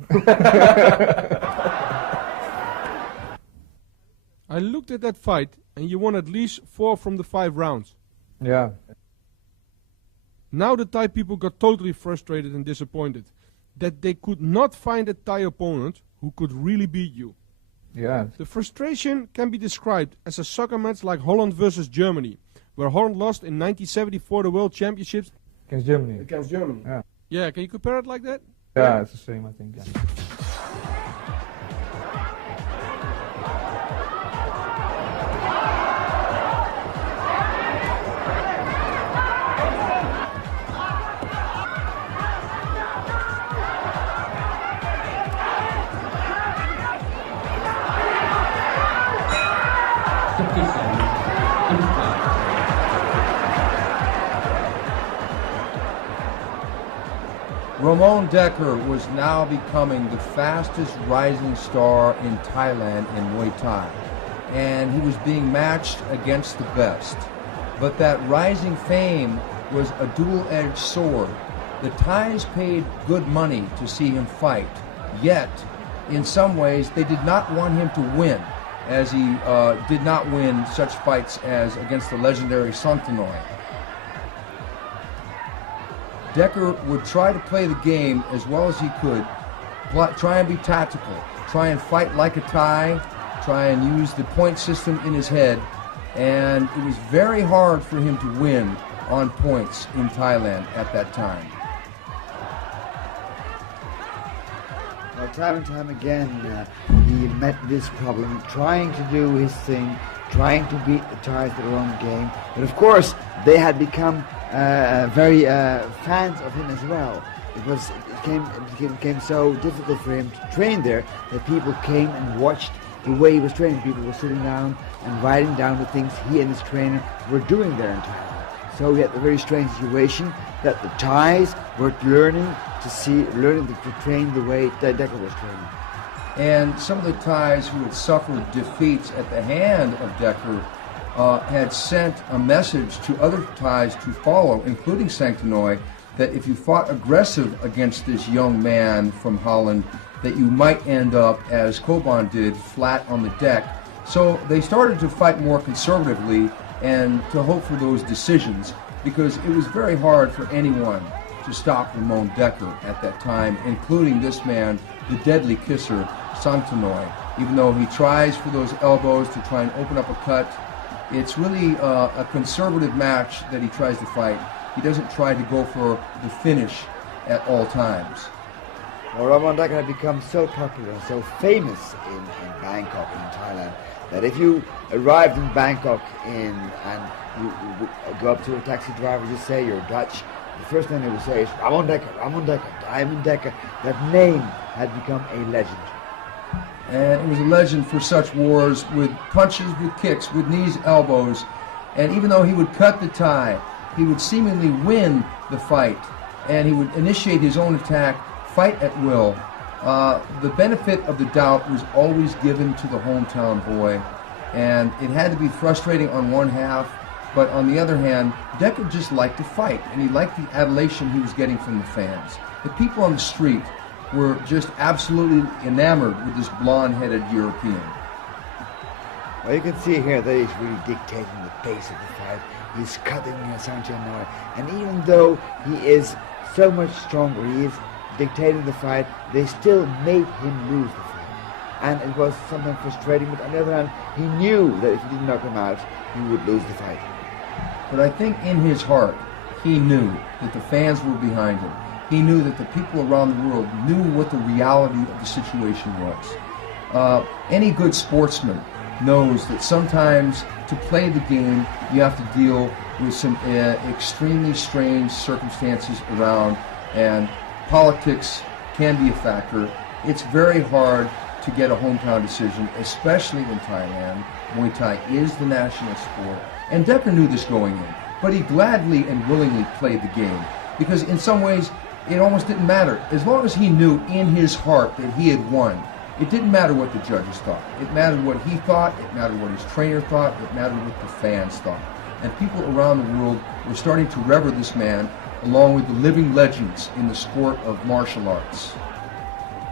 I looked at that fight and you won at least 4 from the 5 rounds. Yeah. Now the Thai people got totally frustrated and disappointed that they could not find a Thai opponent who could really beat you. Yeah. The frustration can be described as a soccer match like Holland versus Germany, where Holland lost in 1974 the World Championships. Against Germany. Against Germany. Yeah. Yeah, can you compare it like that? Yeah, it's the same, I think. Yeah. Ramon Dekkers was now becoming the fastest rising star in Thailand in Muay Thai, and he was being matched against the best. But that rising fame was a dual-edged sword. The Thais paid good money to see him fight, yet in some ways they did not want him to win, as he did not win such fights as against the legendary Santanoi. Dekkers would try to play the game as well as he could, try and be tactical, try and fight like a Thai, try and use the point system in his head, and it was very hard for him to win on points in Thailand at that time. Well, time and time again, he met this problem, trying to do his thing, trying to beat the Thais at their own game. But of course, they had become very fans of him as well, because it became so difficult for him to train there that people came and watched the way he was training. People were sitting down and writing down the things he and his trainer were doing there in Thailand. So we had a very strange situation that the Thais were learning to train the way that Dekkers was training. And some of the Thais who had suffered defeats at the hand of Dekkers had sent a message to other Thais to follow, including Santanoi, that if you fought aggressive against this young man from Holland, that you might end up, as Koban did, flat on the deck. So they started to fight more conservatively and to hope for those decisions, because it was very hard for anyone to stop Ramon Dekkers at that time, including this man, the deadly kisser, Santanoi. Even though he tries for those elbows to try and open up a cut, it's really a conservative match that he tries to fight. He doesn't try to go for the finish at all times. Well, Ramon Dekkers had become so popular, so famous in Bangkok, in Thailand, that if you arrived in Bangkok and you go up to a taxi driver, you say you're Dutch, the first thing they would say is Ramon Dekkers, Diamond Dekkers. That name had become a legend. And it was a legend for such wars, with punches, with kicks, with knees, elbows. And even though he would cut the Thai, he would seemingly win the fight, and he would initiate his own attack, fight at will. The benefit of the doubt was always given to the hometown boy, and it had to be frustrating on one half, but on the other hand, Dekkers just liked to fight, and he liked the adulation he was getting from the fans. The people on the street were just absolutely enamored with this blonde-headed European. Well, you can see here that he's really dictating the pace of the fight. He's cutting Santanoi, and even though he is so much stronger, he is dictating the fight, they still made him lose the fight. And it was something frustrating, but on the other hand, he knew that if he didn't knock him out, he would lose the fight. But I think in his heart, he knew that the fans were behind him. He knew that the people around the world knew what the reality of the situation was. Any good sportsman knows that sometimes to play the game, you have to deal with some extremely strange circumstances around, and politics can be a factor. It's very hard to get a hometown decision, especially in Thailand. Muay Thai is the national sport, and Dekkers knew this going in, but he gladly and willingly played the game, because in some ways it almost didn't matter. As long as he knew in his heart that he had won, it didn't matter what the judges thought. It mattered what he thought, it mattered what his trainer thought, it mattered what the fans thought. And people around the world were starting to rever this man along with the living legends in the sport of martial arts.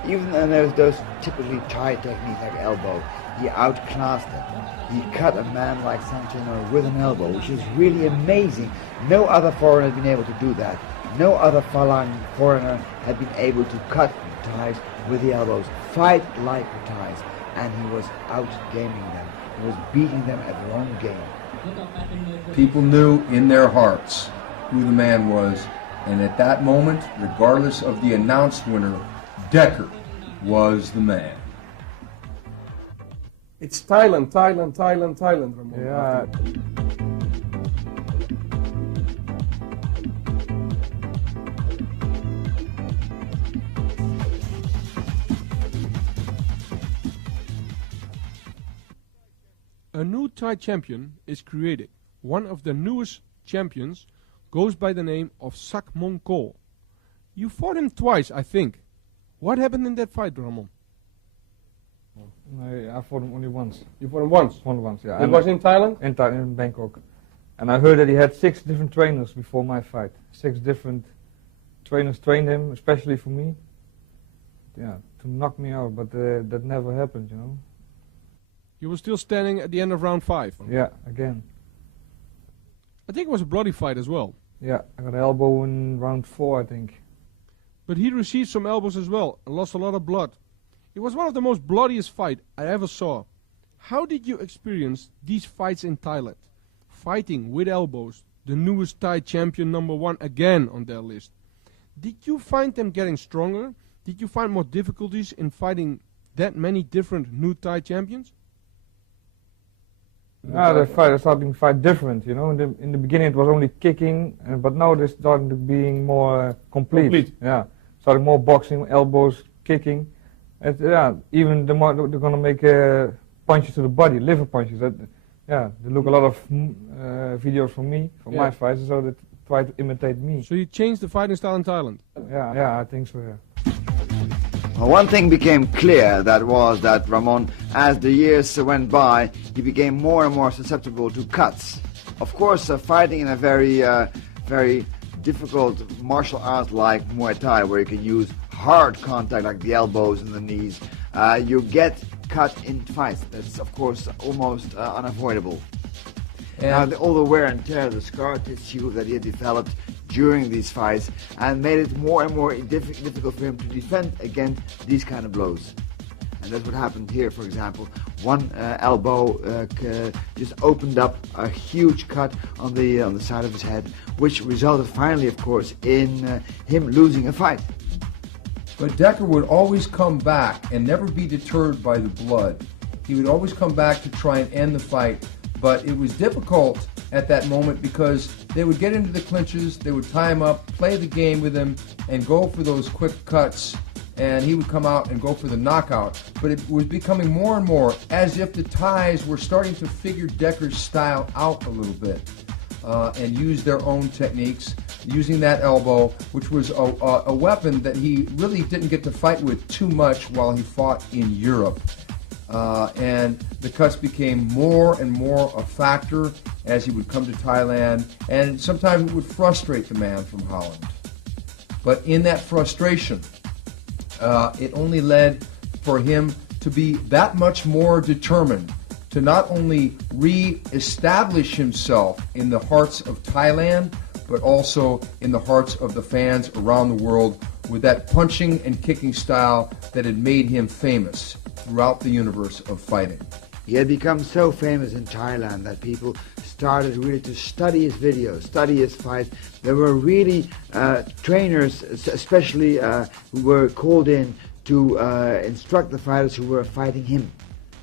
Even though there's those typically Thai techniques like elbow, he outclassed them. He cut a man like Sanchino with an elbow, which is really amazing. No other foreigner had been able to do that. No other foreigner had been able to cut Thais with the elbows, fight like the Thais, and he was outgaming them. He was beating them at their own game. People knew in their hearts who the man was, and at that moment, regardless of the announced winner, Dekker was the man. It's Thailand, Ramon. Yeah. A new Thai champion is created. One of the newest champions goes by the name of Sak Mong Ko. You fought him twice, I think. What happened in that fight, Ramon? I fought him only once. You fought him once? Only once, yeah. It was in Thailand? In Bangkok. And I heard that he had 6 different trainers before my fight. 6 different trainers trained him, especially for me. Yeah, to knock me out, but that never happened, you know. You were still standing at the end of round 5. Yeah, again. I think it was a bloody fight as well. Yeah, I got an elbow in round 4, I think. But he received some elbows as well and lost a lot of blood. It was one of the most bloodiest fights I ever saw. How did you experience these fights in Thailand? Fighting with elbows, the newest Thai champion #1 again on their list. Did you find them getting stronger? Did you find more difficulties in fighting that many different new Thai champions? Yeah, the fight is starting to fight different, you know. In the beginning it was only kicking, but now they're starting to being more complete. Yeah, starting more boxing, elbows, kicking. Yeah, even they're going to make punches to the body, liver punches. Yeah, they look a lot of videos from me, from my fights, so they try to imitate me. So you changed the fighting style in Thailand? Yeah, I think so, yeah. Well, one thing became clear, that was that Ramon, as the years went by, he became more and more susceptible to cuts. Of course, fighting in a very difficult martial art like Muay Thai, where you can use hard contact like the elbows and the knees, you get cut in fights. That's, of course, almost unavoidable. And all the wear and tear, the scar tissue that he had developed during these fights, and made it more and more difficult for him to defend against these kind of blows. And that's what happened here, for example. One elbow just opened up a huge cut on the side of his head, which resulted finally, of course, in him losing a fight. But Dekker would always come back and never be deterred by the blood. He would always come back to try and end the fight, but it was difficult at that moment because they would get into the clinches, they would tie him up, play the game with him, and go for those quick cuts, and he would come out and go for the knockout. But it was becoming more and more as if the Thais were starting to figure Dekker's style out a little bit and use their own techniques, using that elbow, which was a weapon that he really didn't get to fight with too much while he fought in Europe. And the cuts became more and more a factor as he would come to Thailand, and sometimes it would frustrate the man from Holland. But in that frustration, it only led for him to be that much more determined to not only re-establish himself in the hearts of Thailand, but also in the hearts of the fans around the world with that punching and kicking style that had made him famous throughout the universe of fighting. He had become so famous in Thailand that people started really to study his videos, study his fights. There were really trainers, especially who were called in to instruct the fighters who were fighting him,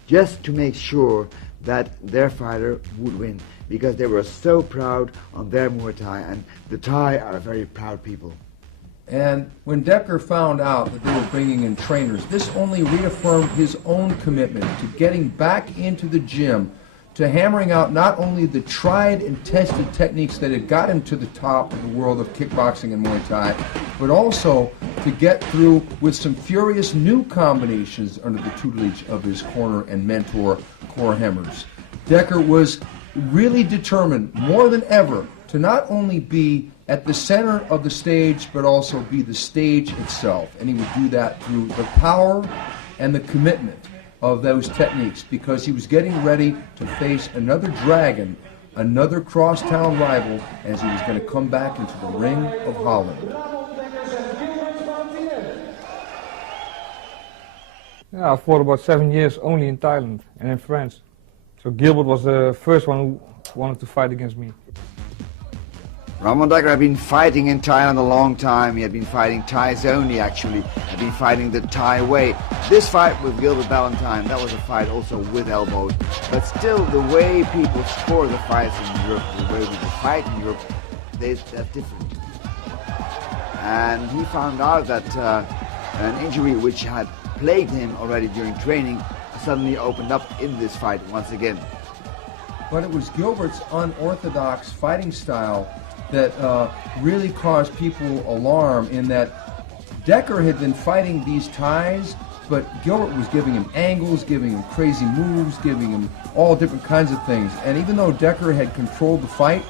just to make sure that their fighter would win, because they were so proud on their Muay Thai, and the Thai are a very proud people. And when Dekker found out that they were bringing in trainers, this only reaffirmed his own commitment to getting back into the gym, to hammering out not only the tried and tested techniques that had got him to the top of the world of kickboxing and Muay Thai, but also to get through with some furious new combinations under the tutelage of his corner and mentor, Cor Hemmers. Dekker was really determined, more than ever, to not only be at the center of the stage, but also be the stage itself. And he would do that through the power and the commitment of those techniques, because he was getting ready to face another dragon, another crosstown rival, as he was going to come back into the ring of Holland. Yeah, I fought about 7 years only in Thailand and in France. So Gilbert was the first one who wanted to fight against me. Ramon Dekkers had been fighting in Thailand a long time. He had been fighting Thais only, actually. Had been fighting the Thai way. This fight with Gilbert Valentine, that was a fight also with elbows. But still, the way people score the fights in Europe, the way people fight in Europe, that's different. And he found out that an injury which had plagued him already during training suddenly opened up in this fight once again. But it was Gilbert's unorthodox fighting style that really caused people alarm, in that Dekker had been fighting these Thais, but Gilbert was giving him angles, giving him crazy moves, giving him all different kinds of things. And even though Dekker had controlled the fight,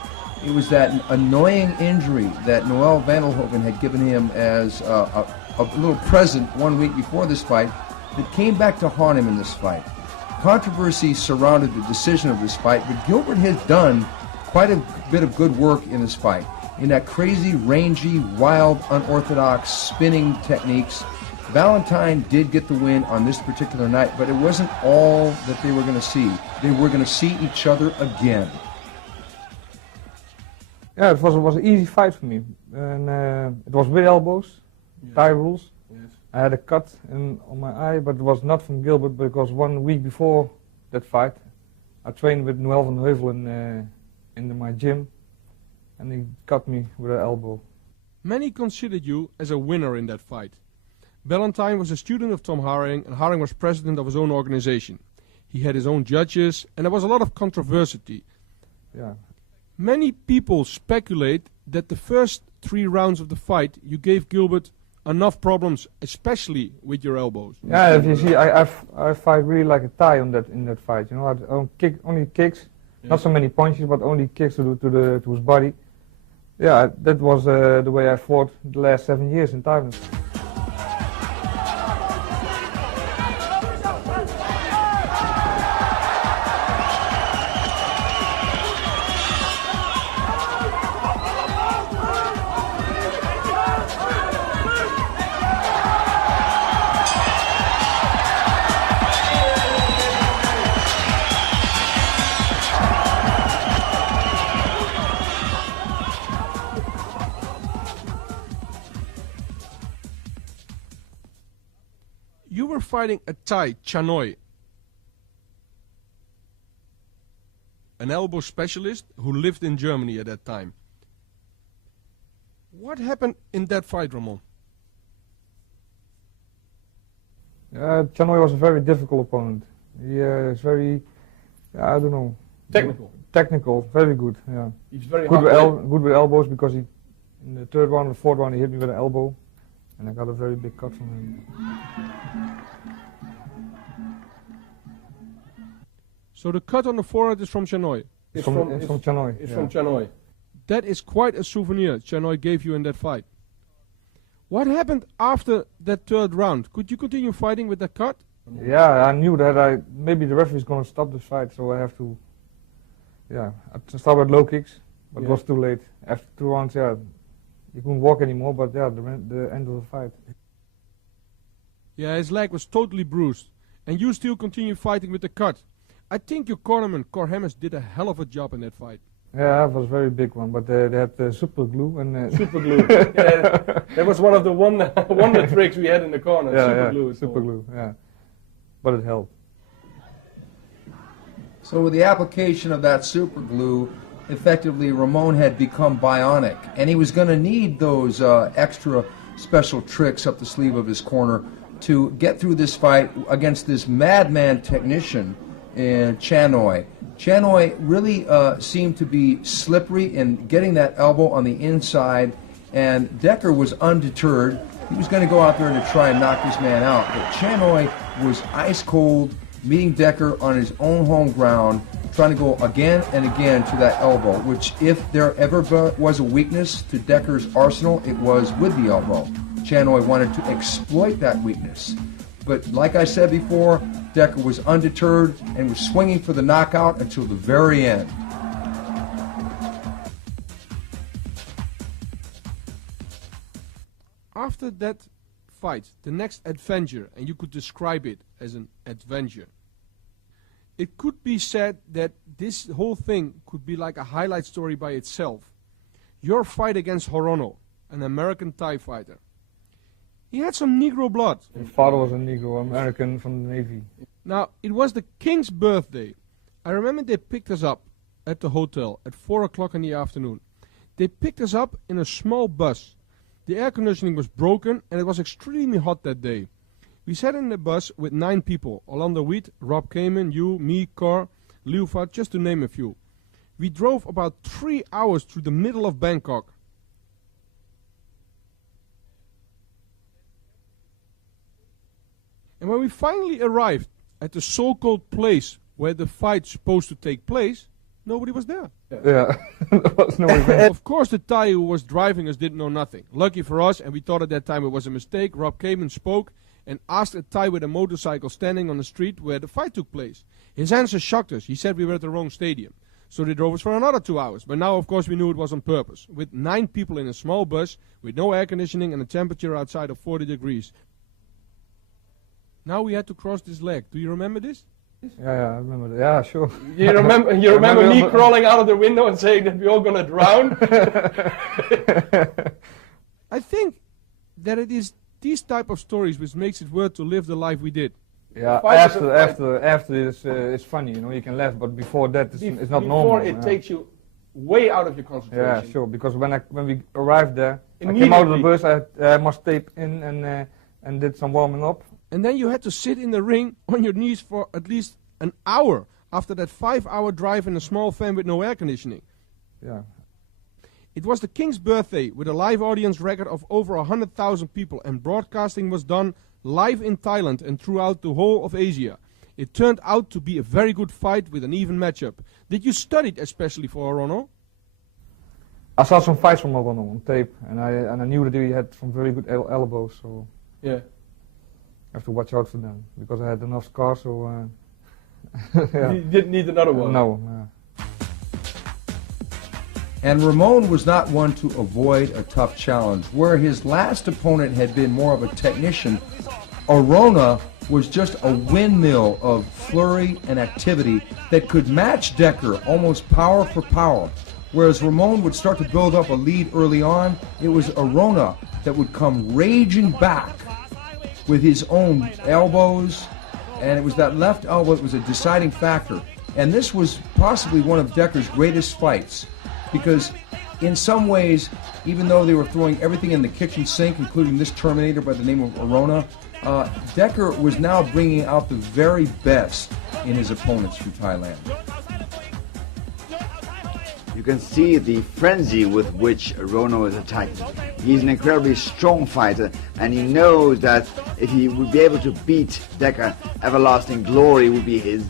it was that annoying injury that Noel Vandelhoven had given him as a little present 1 week before this fight that came back to haunt him in this fight. Controversy surrounded the decision of this fight, but Gilbert has done quite a bit of good work in this fight. In that crazy, rangy, wild, unorthodox spinning techniques, Valentine did get the win on this particular night, but it wasn't all that they were going to see. They were going to see each other again. Yeah, it was an easy fight for me. And it was with elbows, Thai rules. Yes. I had a cut on my eye, but it was not from Gilbert, because 1 week before that fight, I trained with Noel van Heuvel in my gym, and he cut me with an elbow. Many considered you as a winner in that fight. Valentine was a student of Tom Haring, and Haring was president of his own organization. He had his own judges, and there was a lot of controversy. Yeah. Many people speculate that the first 3 rounds of the fight you gave Gilbert enough problems, especially with your elbows. Yeah, if you see, I fight really like a Thai in that fight. You know, I don't only kicks. Not so many punches, but only kicks to his body. Yeah, that was the way I fought the last 7 years in Thailand. You were fighting a Thai, Chanoi, an elbow specialist who lived in Germany at that time. What happened in that fight, Ramon? Chanoi was a very difficult opponent. He is very, I don't know. Technical, very good. Yeah. He's very good hard. Good with elbows, because in the 3rd round and 4th round he hit me with an elbow, and I got a very big cut from him. So the cut on the forehead is from Chanoi. It's from Chanoi. It's from Chanoi. That is quite a souvenir Chanoi gave you in that fight. What happened after that 3rd round? Could you continue fighting with that cut? Yeah, I knew that maybe the referee is going to stop this fight, so I have to. Yeah, I started with low kicks, but it was too late. After 2 rounds, yeah, he couldn't walk anymore. But yeah, the end of the fight. Yeah, his leg was totally bruised, and you still continue fighting with the cut. I think your cornerman, Cor Hemmers, did a hell of a job in that fight. Yeah, it was a very big one, but they had super glue and super glue. Yeah, that was one of the wonder tricks we had in the corner. Super glue. Yeah, but it helped. So with the application of that super glue, effectively Ramon had become bionic, and he was going to need those extra special tricks up the sleeve of his corner to get through this fight against this madman technician and Chanoy. Chanoy really seemed to be slippery in getting that elbow on the inside, and Dekker was undeterred. He was going to go out there to try and knock this man out, but Chanoy was ice cold, meeting Dekker on his own home ground, trying to go again and again to that elbow, which if there ever was a weakness to Dekker's arsenal, it was with the elbow. Chanoy wanted to exploit that weakness. But like I said before, Dekker was undeterred and was swinging for the knockout until the very end. After that fight, the next adventure, and you could describe it as an adventure. It could be said that this whole thing could be like a highlight story by itself. Your fight against Horono, an American Thai fighter. He had some Negro blood. His father was a Negro, American from the Navy. Now, it was the king's birthday. I remember they picked us up at the hotel at 4 o'clock in the afternoon. They picked us up in a small bus. The air conditioning was broken and it was extremely hot that day. We sat in the bus with 9 people. Orlando Wheat, Rob Kamen, you, me, Cor, Liufat, just to name a few. We drove about 3 hours through the middle of Bangkok. And when we finally arrived at the so-called place where the fight's supposed to take place, nobody was there. Yeah, there was no event. Of course, the Thai who was driving us didn't know nothing. Lucky for us, and we thought at that time it was a mistake, Rob Kamen spoke and asked a Thai with a motorcycle standing on the street where the fight took place. His answer shocked us. He said we were at the wrong stadium. So they drove us for another 2 hours. But now, of course, we knew it was on purpose. With 9 people in a small bus, with no air conditioning and a temperature outside of 40 degrees. Now we had to cross this lake. Do you remember this? Yeah, I remember that. Yeah, sure. You remember me crawling out of the window and saying that we're all going to drown? I think that it is these type of stories which makes it worth to live the life we did. Yeah, after this, it's funny, you know, you can laugh, but before that, it's not normal. Before it takes you way out of your concentration. Yeah, sure, because when we arrived there, I came out of the bus, I must tape in and did some warming up. And then you had to sit in the ring on your knees for at least an hour after that 5-hour drive in a small van with no air conditioning. Yeah. It was the king's birthday with a live audience record of over 100,000 people, and broadcasting was done live in Thailand and throughout the whole of Asia. It turned out to be a very good fight with an even matchup. Did you study it especially for Horono? I saw some fights from Horono on tape, and I knew that he had some very good elbows, so yeah. I have to watch out for them, because I had enough scars, so yeah. You didn't need another one? No. And Ramon was not one to avoid a tough challenge. Where his last opponent had been more of a technician, Arona was just a windmill of flurry and activity that could match Dekker almost power for power. Whereas Ramon would start to build up a lead early on, it was Arona that would come raging back with his own elbows, and it was that left elbow that was a deciding factor. And this was possibly one of Dekker's greatest fights, because in some ways, even though they were throwing everything in the kitchen sink, including this Terminator by the name of Arona, Dekker was now bringing out the very best in his opponents from Thailand. You can see the frenzy with which Arona is attacking. He's an incredibly strong fighter, and he knows that if he would be able to beat Dekker, everlasting glory would be his.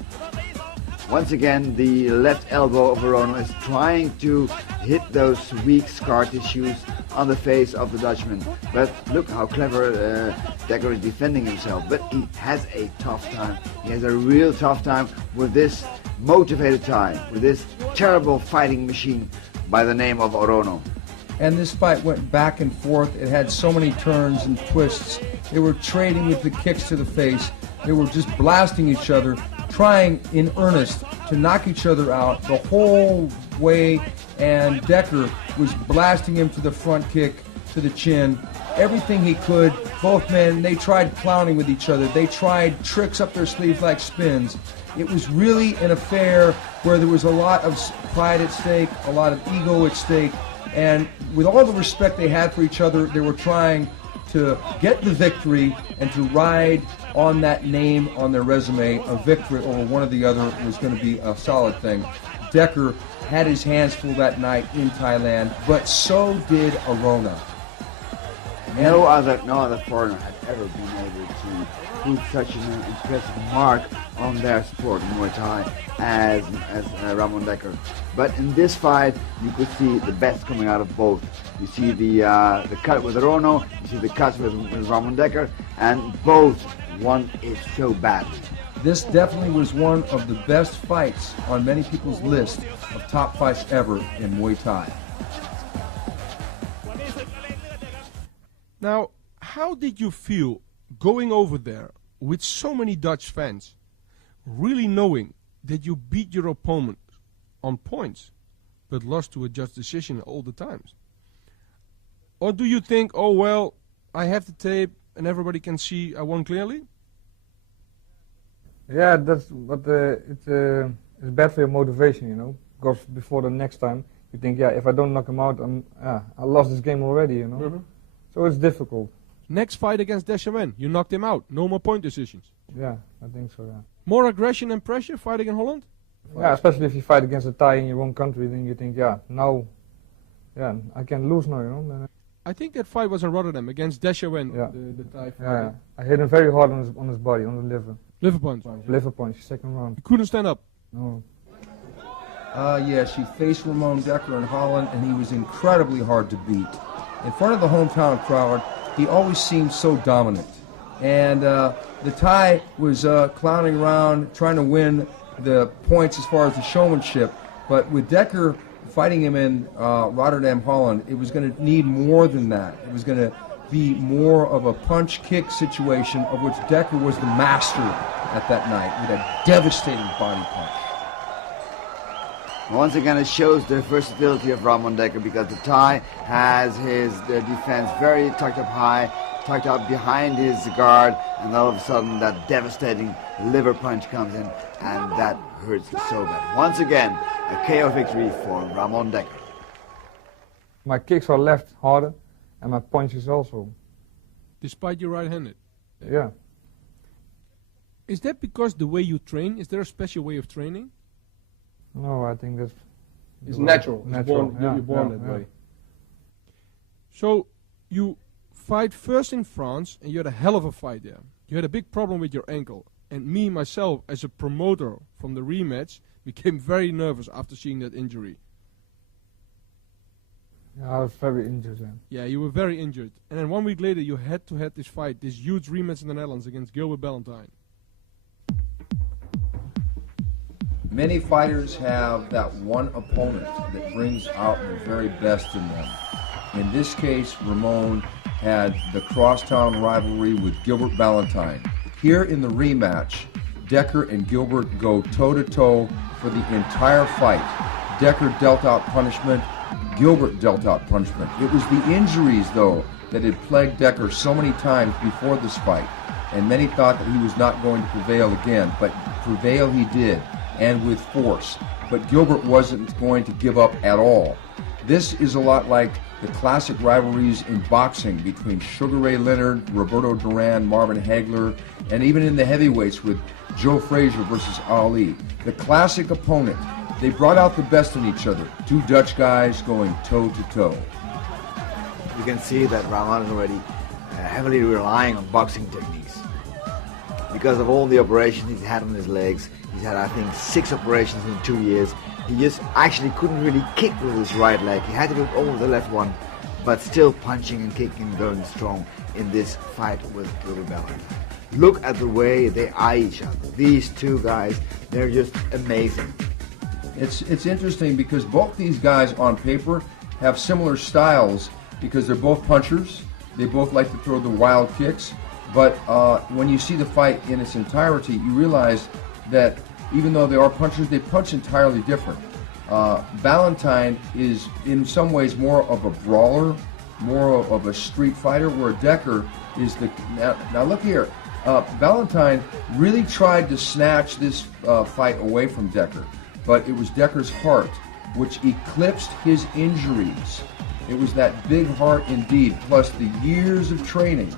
Once again, the left elbow of Arona is trying to hit those weak scar tissues on the face of the Dutchman. But look how clever Dekker is defending himself. But he has a tough time. He has a real tough time with this motivated Thai, with this terrible fighting machine by the name of Arona. And this fight went back and forth. It had so many turns and twists. They were trading with the kicks to the face. They were just blasting each other, trying in earnest to knock each other out the whole way, and Dekker was blasting him to the front kick, to the chin, everything he could. Both men, they tried clowning with each other. They tried tricks up their sleeves like spins. It was really an affair where there was a lot of pride at stake, a lot of ego at stake, and with all the respect they had for each other, they were trying to get the victory and to ride on that name on their resume. A victory over one or the other was going to be a solid thing. Dekker had his hands full that night in Thailand, but so did Arona. No other foreigner had ever been able to put such an impressive mark on their sport, Muay Thai, as Ramon Dekkers. But in this fight, you could see the best coming out of both. You see the cut with Arona, you see the cuts with Ramon Dekkers, and both won it so badly. This definitely was one of the best fights on many people's list of top fights ever in Muay Thai. Now, how did you feel going over there with so many Dutch fans, really knowing that you beat your opponent on points, but lost to a judge decision all the times? Or do you think, oh well, I have the tape and everybody can see I won clearly? Yeah, it's bad for your motivation, you know, because before the next time you think, yeah, if I don't knock him out, I lost this game already, you know. Mm-hmm. So it's difficult. Next fight against Deschamps, you knocked him out. No more point decisions. Yeah, I think so, yeah. More aggression and pressure fighting in Holland? Yeah, especially if you fight against a Thai in your own country, then you think, yeah, now, yeah, I can lose now, you know. I think that fight was in Rotterdam against Deschamps, Yeah. the Thai fight. Yeah, I hit him very hard on his body, on the liver. Liver punch. Liver punch, second round. He couldn't stand up. No. Yes, she faced Ramon Dekkers in Holland, and he was incredibly hard to beat. In front of the hometown crowd, he always seemed so dominant. And the Thai was clowning around, trying to win the points as far as the showmanship. But with Dekker fighting him in Rotterdam, Holland, it was going to need more than that. It was going to be more of a punch-kick situation, of which Dekker was the master at that night, with a devastating body punch. Once again, it shows the versatility of Ramon Dekkers, because the Thai has his defense very tucked up high, tucked up behind his guard, and all of a sudden that devastating liver punch comes in, and that hurts so bad. Once again, a KO victory for Ramon Dekkers. My kicks are left harder, and my punches also. Despite you're right-handed. Yeah. Is that because the way you train? Is there a special way of training? No, I think that's... It's natural. Natural. You're born that way. So, you fight first in France, and you had a hell of a fight there. You had a big problem with your ankle. And me, myself, as a promoter from the rematch, became very nervous after seeing that injury. Yeah, I was very injured then. Yeah, you were very injured. And then 1 week later, you had to have this fight, this huge rematch in the Netherlands against Gilbert Ballantyne. Many fighters have that one opponent that brings out the very best in them. In this case, Ramon had the crosstown rivalry with Gilbert Ballantyne. Here in the rematch, Dekker and Gilbert go toe-to-toe for the entire fight. Dekker dealt out punishment, Gilbert dealt out punishment. It was the injuries, though, that had plagued Dekker so many times before this fight, and many thought that he was not going to prevail again, but prevail he did, and with force. But Gilbert wasn't going to give up at all. This is a lot like the classic rivalries in boxing between Sugar Ray Leonard, Roberto Duran, Marvin Hagler, and even in the heavyweights with Joe Frazier versus Ali. The classic opponent. They brought out the best in each other. Two Dutch guys going toe-to-toe. You can see that Ramon is already heavily relying on boxing techniques. Because of all the operations he's had on his legs, he's had, I think, 6 operations in 2 years. He just actually couldn't really kick with his right leg. He had to do it over the left one, but still punching and kicking and going strong in this fight with Gilbert Ballantyne. Look at the way they eye each other. These two guys, they're just amazing. It's interesting because both these guys on paper have similar styles because they're both punchers. They both like to throw the wild kicks. But when you see the fight in its entirety, you realize that even though they are punchers, they punch entirely different. Ballantyne is in some ways more of a brawler, more of a street fighter, where Dekker is the... Now look here. Ballantyne really tried to snatch this fight away from Dekker, but it was Dekker's heart which eclipsed his injuries. It was that big heart indeed, plus the years of training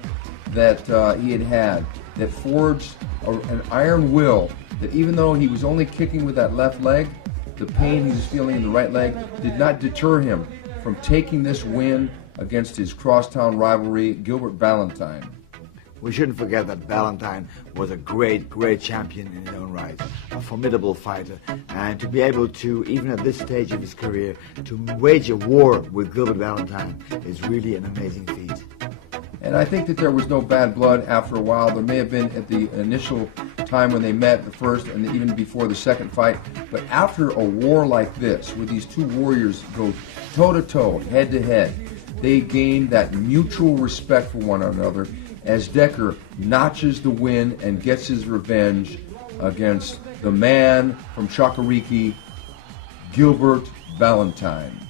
that he had had. that forged an iron will that even though he was only kicking with that left leg, the pain he was feeling in the right leg did not deter him from taking this win against his crosstown rivalry, Gilbert Valentine. We shouldn't forget that Valentine was a great, great champion in his own right, a formidable fighter, and to be able to, even at this stage of his career, to wage a war with Gilbert Valentine is really an amazing feat. And I think that there was no bad blood after a while. There may have been at the initial time when they met, the first and even before the second fight. But after a war like this, where these two warriors go toe-to-toe, head-to-head, they gain that mutual respect for one another as Dekker notches the win and gets his revenge against the man from Chakariki, Gilbert Valentine.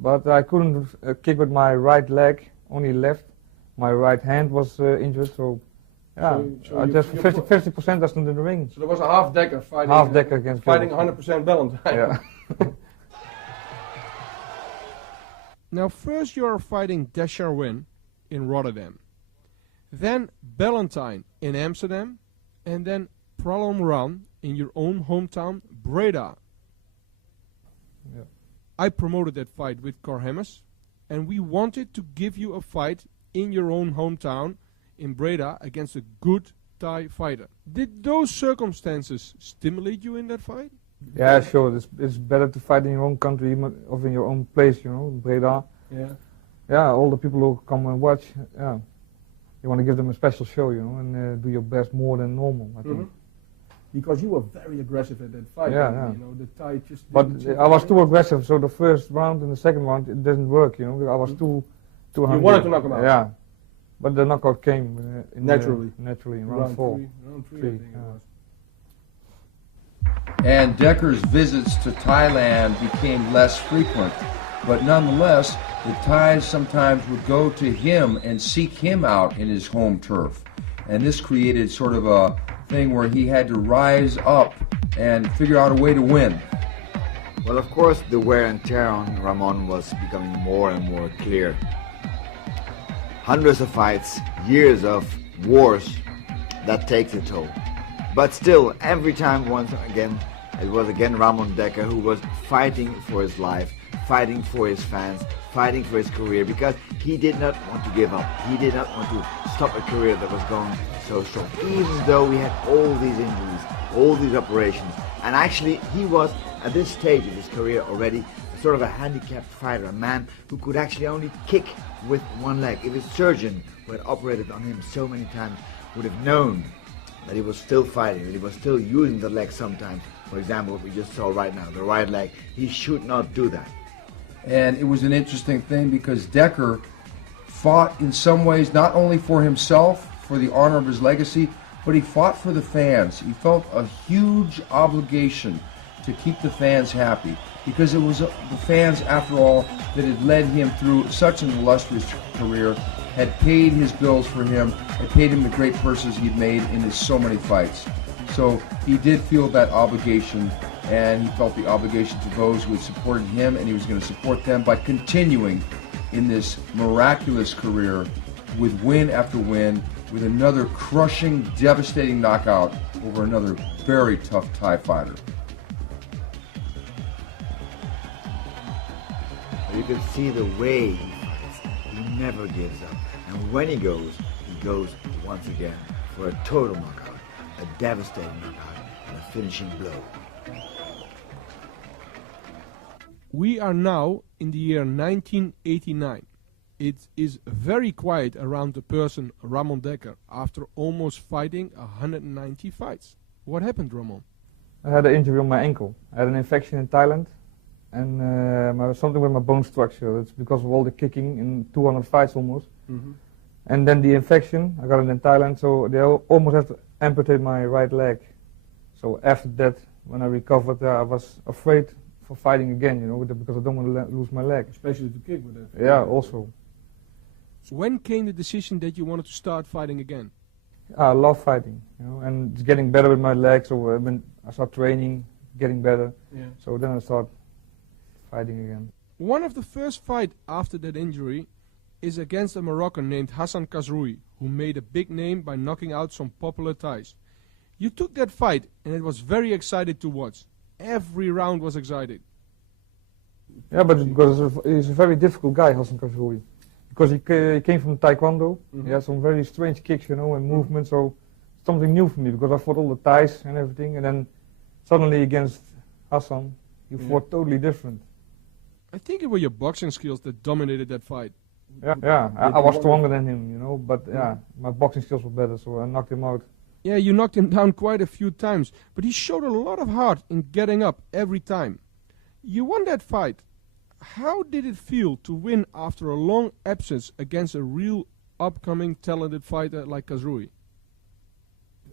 But I couldn't kick with my right leg, only left. My right hand was injured, so yeah, So I you- just you 50% was in the ring. So there was a half Dekker fighting. Half Dekker against fighting Gilbert. 100% Valentine. Yeah. Now first you are fighting Dekker in Rotterdam, then Valentine in Amsterdam, and then Pralom Ran in your own hometown, Breda. Yeah. I promoted that fight with Carhammers, and we wanted to give you a fight in your own hometown in Breda against a good Thai fighter. Did those circumstances stimulate you in that fight? Yeah, sure. It's better to fight in your own country or in your own place, you know, Breda. Yeah. Yeah, all the people who come and watch, yeah, you want to give them a special show, you know, and do your best more than normal, I think. Because you were very aggressive at that fight. Yeah, and, yeah. You know, the Thai just. But didn't- I was too aggressive, so the first round and the second round it didn't work, you know. I was too hungry. You wanted to knock him out. Yeah, but the knockout came in Naturally. naturally in round 4. Round three, I Three, think it yeah. was. And Dekker's visits to Thailand became less frequent, but nonetheless, the Thais sometimes would go to him and seek him out in his home turf. And this created sort of a thing where he had to rise up and figure out a way to win. Well, of course, the wear and tear on Ramon was becoming more and more clear. Hundreds of fights, years of wars, that takes a toll. But still, every time, once again, it was again Ramon Dekker who was fighting for his life, fighting for his fans, fighting for his career, because he did not want to give up. He did not want to stop a career that was going so strong, even though he had all these injuries, all these operations. And actually, he was, at this stage of his career already, sort of a handicapped fighter, a man who could actually only kick with one leg. If his surgeon, who had operated on him so many times, would have known that he was still fighting, that he was still using the leg sometimes, for example, what we just saw right now, the right leg, he should not do that. And it was an interesting thing because Dekker fought in some ways not only for himself, for the honor of his legacy, but he fought for the fans. He felt a huge obligation to keep the fans happy because it was the fans, after all, that had led him through such an illustrious career, had paid his bills for him, had paid him the great purses he'd made in his so many fights. So he did feel that obligation, and he felt the obligation to those who had supported him, and he was going to support them by continuing in this miraculous career with win after win, with another crushing, devastating knockout over another very tough Thai fighter. You can see the way he fights. He never gives up. And when he goes once again for a total knockout, a devastating knockout, and a finishing blow. We are now in the year 1989. It is very quiet around the person Ramon Dekker after almost fighting 190 fights. What happened, Ramon? I had an injury on my ankle. I had an infection in Thailand, and something with my bone structure. It's because of all the kicking in 200 fights almost. Mm-hmm. And then the infection, I got it in Thailand, so they almost had to amputate my right leg. So after that, when I recovered, I was afraid for fighting again, you know, because I don't want to lose my leg. Especially to kick with that. Yeah, also. So when came the decision that you wanted to start fighting again? I love fighting, you know, and it's getting better with my legs. So I start training, getting better. Yeah. So then I start fighting again. One of the first fights after that injury is against a Moroccan named Hassan Khazroui, who made a big name by knocking out some popular Thais. You took that fight and it was very exciting to watch. Every round was exciting. Yeah, but because he's a very difficult guy, Hassan Khazroui. Because he came from Taekwondo. He had some very strange kicks, and movements. So something new for me, because I fought all the Thais and everything, and then suddenly against Hassan, you fought totally different. I think it were your boxing skills that dominated that fight. Yeah, I was stronger than him, but my boxing skills were better, so I knocked him out. Yeah, you knocked him down quite a few times, but he showed a lot of heart in getting up every time. You won that fight. How did it feel to win after a long absence against a real upcoming talented fighter like Khazroui?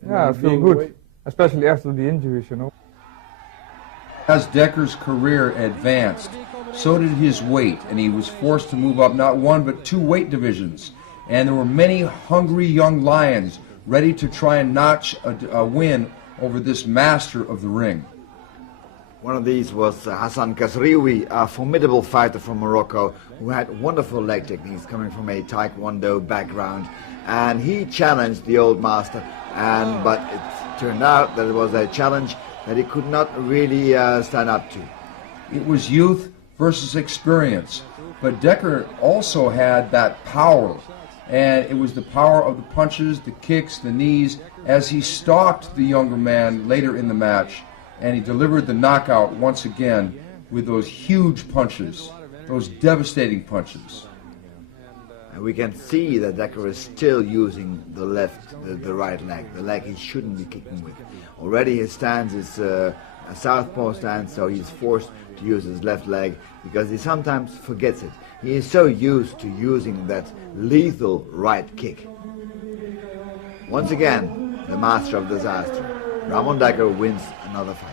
Yeah, I feel good, especially after the injuries, As Dekkers' career advanced, so did his weight, and he was forced to move up not one but two weight divisions. And there were many hungry young lions ready to try and notch a win over this master of the ring. One of these was Hassan Khazroui, a formidable fighter from Morocco who had wonderful leg techniques coming from a Taekwondo background. And he challenged the old master, but it turned out that it was a challenge that he could not really stand up to. It was youth versus experience, but Dekker also had that power, and it was the power of the punches, the kicks, the knees, as he stalked the younger man later in the match, and he delivered the knockout once again with those huge punches, those devastating punches. And we can see that Dekker is still using the right leg, the leg he shouldn't be kicking with. Already his stance is a southpaw stance, so he's forced to use his left leg because he sometimes forgets it. He is so used to using that lethal right kick. Once again, the master of disaster, Ramon Dekkers, wins another fight.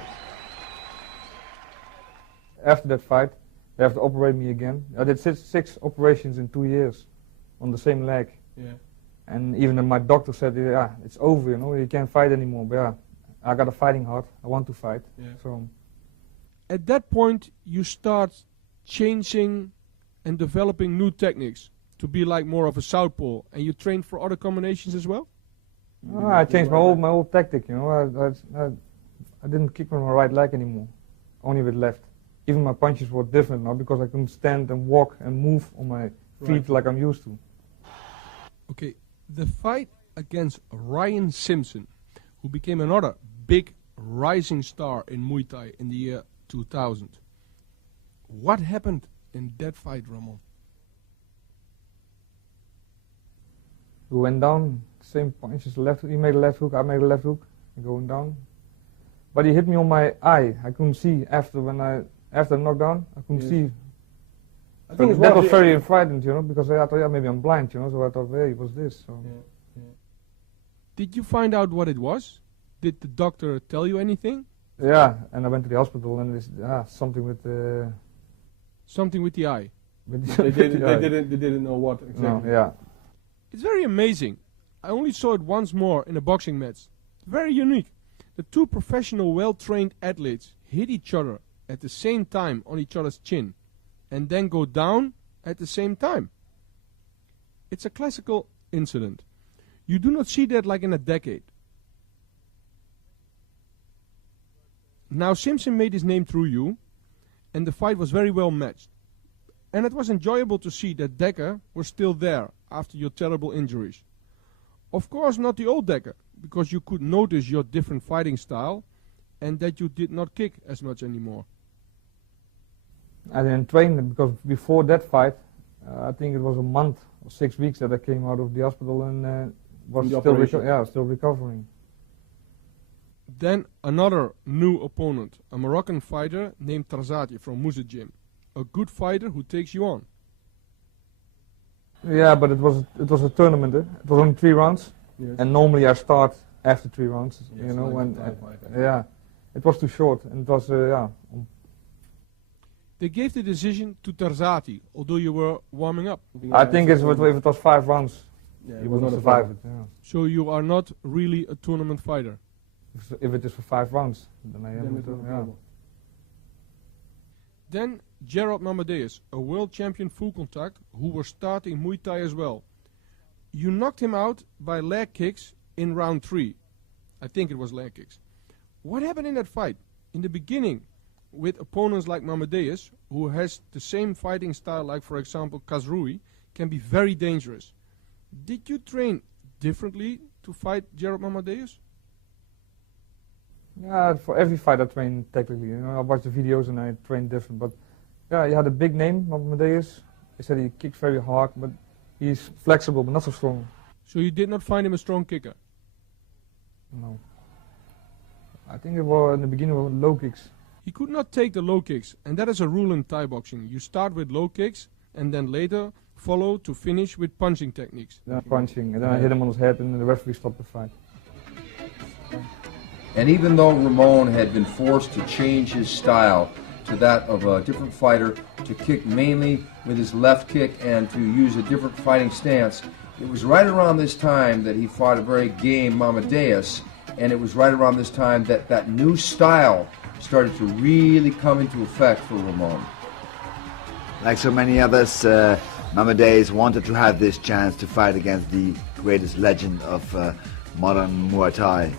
After that fight, they have to operate me again. I did six operations in 2 years on the same leg. Yeah. And even my doctor said, it's over, you can't fight anymore. But I got a fighting heart. I want to fight. Yeah. So. At that point, you start changing and developing new techniques to be like more of a southpaw, and you train for other combinations as well? I changed my whole tactic, I didn't kick with my right leg anymore, only with left. Even my punches were different now because I couldn't stand and walk and move on my feet like I'm used to. Okay, the fight against Ryan Simpson, who became another big rising star in Muay Thai in the year 2000. What happened in that fight, Ramon? We went down, same punches, left. He made a left hook, I made a left hook, going down. But he hit me on my eye. I couldn't see after the knockdown. I couldn't see. I think that was very frightened, because I thought, maybe I'm blind, so I thought, hey, what's this? So. Yeah. Did you find out what it was? Did the doctor tell you anything? Yeah, and I went to the hospital and it's something with the... Something with the eye. They didn't know what exactly. No, yeah. It's very amazing. I only saw it once more in a boxing match. Very unique. The two professional, well-trained athletes hit each other at the same time on each other's chin and then go down at the same time. It's a classical incident. You do not see that like in a decade. Now Simpson made his name through you, and the fight was very well matched. And it was enjoyable to see that Dekker was still there after your terrible injuries. Of course not the old Dekker, because you could notice your different fighting style and that you did not kick as much anymore. I didn't train because before that fight, I think it was a month or 6 weeks that I came out of the hospital and was still recovering. Then another new opponent, a Moroccan fighter named Tarzati from Musa Gym. A good fighter who takes you on. Yeah, but it was a tournament. It was only 3 rounds, and normally I start after 3 rounds. It was too short, and it was They gave the decision to Tarzati, although you were warming up. I think if it was 5 rounds, he would not survive it. Yeah. So you are not really a tournament fighter. If it is for 5 rounds, then I am Then it will be trouble. Then Gerald Mamadeus, a world champion full contact, who was starting Muay Thai as well. You knocked him out by leg kicks in round 3. I think it was leg kicks. What happened in that fight? In the beginning, with opponents like Mamadeus, who has the same fighting style like, for example, Kazrui, can be very dangerous. Did you train differently to fight Gerald Mamadeus? Yeah, for every fight I train technically. You know, I watch the videos and I train different. But yeah, he had a big name, Mamadeus. He said he kicks very hard, but he's flexible, but not so strong. So you did not find him a strong kicker? No. I think it was in the beginning with low kicks. He could not take the low kicks, and that is a rule in Thai boxing. You start with low kicks, and then later follow to finish with punching techniques. Then punching, and then I hit him on his head, and the referee stopped the fight. And even though Ramon had been forced to change his style to that of a different fighter, to kick mainly with his left kick and to use a different fighting stance, it was right around this time that he fought a very game Mamadeus, and it was right around this time that that new style started to really come into effect for Ramon. Like so many others, Mamadeus wanted to have this chance to fight against the greatest legend of modern Muay Thai.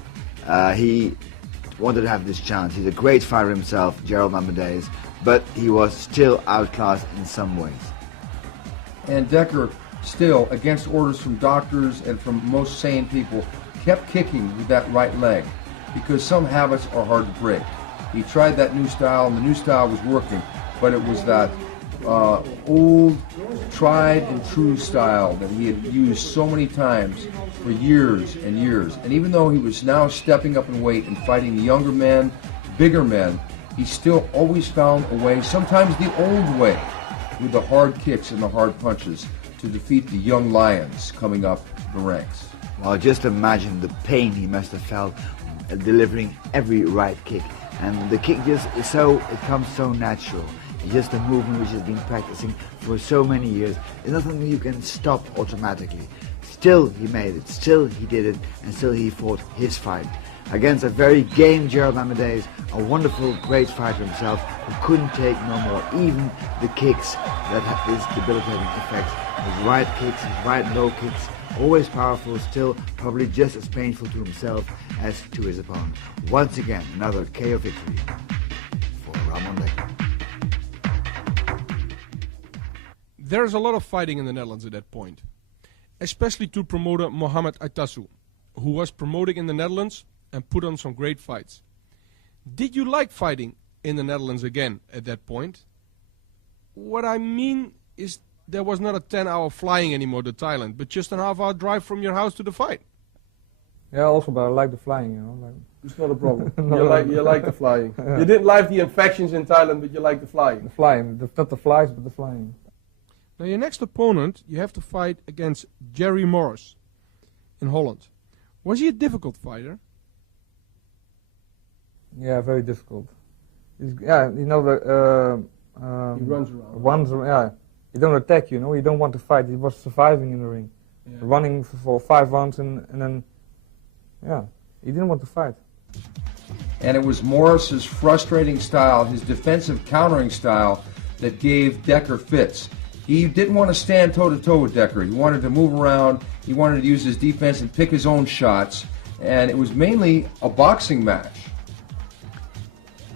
He wanted to have this chance. He's a great fighter himself, Gerald Mamadeus, but he was still outclassed in some ways. And Dekker, still, against orders from doctors and from most sane people, kept kicking with that right leg because some habits are hard to break. He tried that new style, and the new style was working, but it was that old, tried and true style that he had used so many times for years and years. And even though he was now stepping up in weight and fighting younger men, bigger men, he still always found a way, sometimes the old way, with the hard kicks and the hard punches, to defeat the young lions coming up the ranks. Well, just imagine the pain he must have felt delivering every right kick. And the kick just is so, it comes so natural. It's just a movement which he's been practicing for so many years. It's not something you can stop automatically. Still he made it, still he did it, and still he fought his fight. Against a very game Gerald Mamadeus, a wonderful, great fighter himself, who couldn't take no more, even the kicks that had this debilitating effect. His right kicks, his right low kicks, always powerful, still probably just as painful to himself as to his opponent. Once again, another KO victory for Ramon Dekkers. There's a lot of fighting in the Netherlands at that point, especially to promoter Mohamed Aitasu, who was promoting in the Netherlands and put on some great fights. Did you like fighting in the Netherlands again at that point? What I mean is there was not a 10-hour flying anymore to Thailand, but just a half-hour drive from your house to the fight. Yeah, also, but I like the flying, you know. Like. It's not a problem. No, you like the flying. Yeah. You didn't like the infections in Thailand, but you like the flying. The flying, not the flies, but the flying. Now your next opponent, you have to fight against Jerry Morris in Holland. Was he a difficult fighter? Yeah, very difficult. Yeah, you know, he runs around. Yeah, he don't attack, you know, he don't want to fight, he was surviving in the ring. Yeah. Running for 5 rounds and then, yeah, he didn't want to fight. And it was Morris's frustrating style, his defensive countering style, that gave Dekker fits. He didn't want to stand toe-to-toe with Dekker. He wanted to move around, he wanted to use his defense and pick his own shots, and it was mainly a boxing match.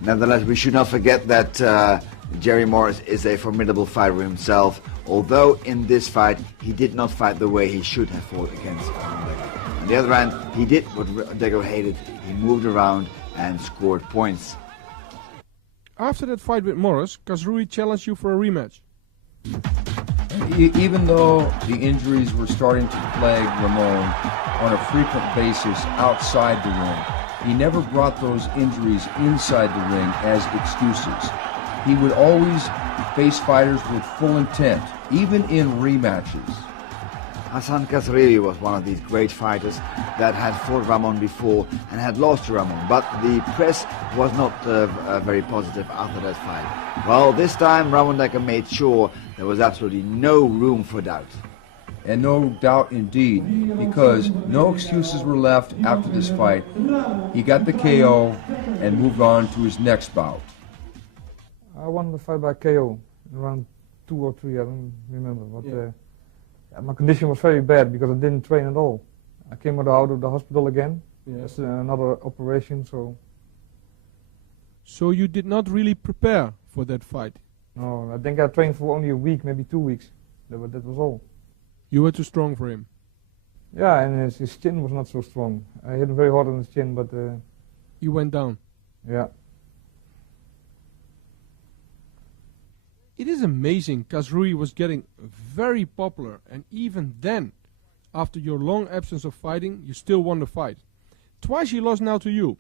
Nevertheless, we should not forget that Jerry Morris is a formidable fighter himself, although in this fight he did not fight the way he should have fought against Dekker. On the other hand, he did what Dekker hated. He moved around and scored points. After that fight with Morris, Kazrui challenged you for a rematch. Even though the injuries were starting to plague Ramon on a frequent basis outside the ring, he never brought those injuries inside the ring as excuses. He would always face fighters with full intent, even in rematches. Hassan Kazrui was one of these great fighters that had fought Ramon before and had lost to Ramon, but the press was not very positive after that fight. Well, this time Ramon Dekkers made sure there was absolutely no room for doubt. and no doubt indeed, because no excuses were left after this fight. He got the KO and moved on to his next bout. I won the fight by KO, around 2 or 3, I don't remember. But my condition was very bad because I didn't train at all. I came out of the hospital again. That's another operation, so... So you did not really prepare for that fight? No, I think I trained for only a week, maybe 2 weeks. That was all. You were too strong for him? Yeah, and his chin was not so strong. I hit him very hard on his chin, but... You went down? Yeah. It is amazing Kazrui was getting very popular, and even then, after your long absence of fighting, you still won the fight. Twice he lost now to you,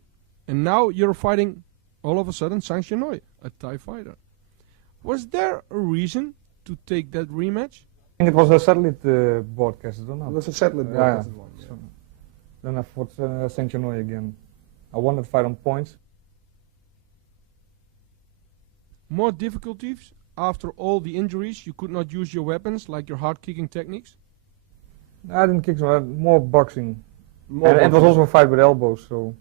and now you're fighting, all of a sudden, Sang Chenoy, a Thai fighter. Was there a reason to take that rematch? I think it was a satellite broadcast, I don't know. It was a satellite broadcast one. Yeah. So then I fought Sang Chenoy again. I won that fight on points. More difficulties? After all the injuries, you could not use your weapons, like your hard kicking techniques? I didn't kick, so I had more boxing. And it was also a fight with elbows, so...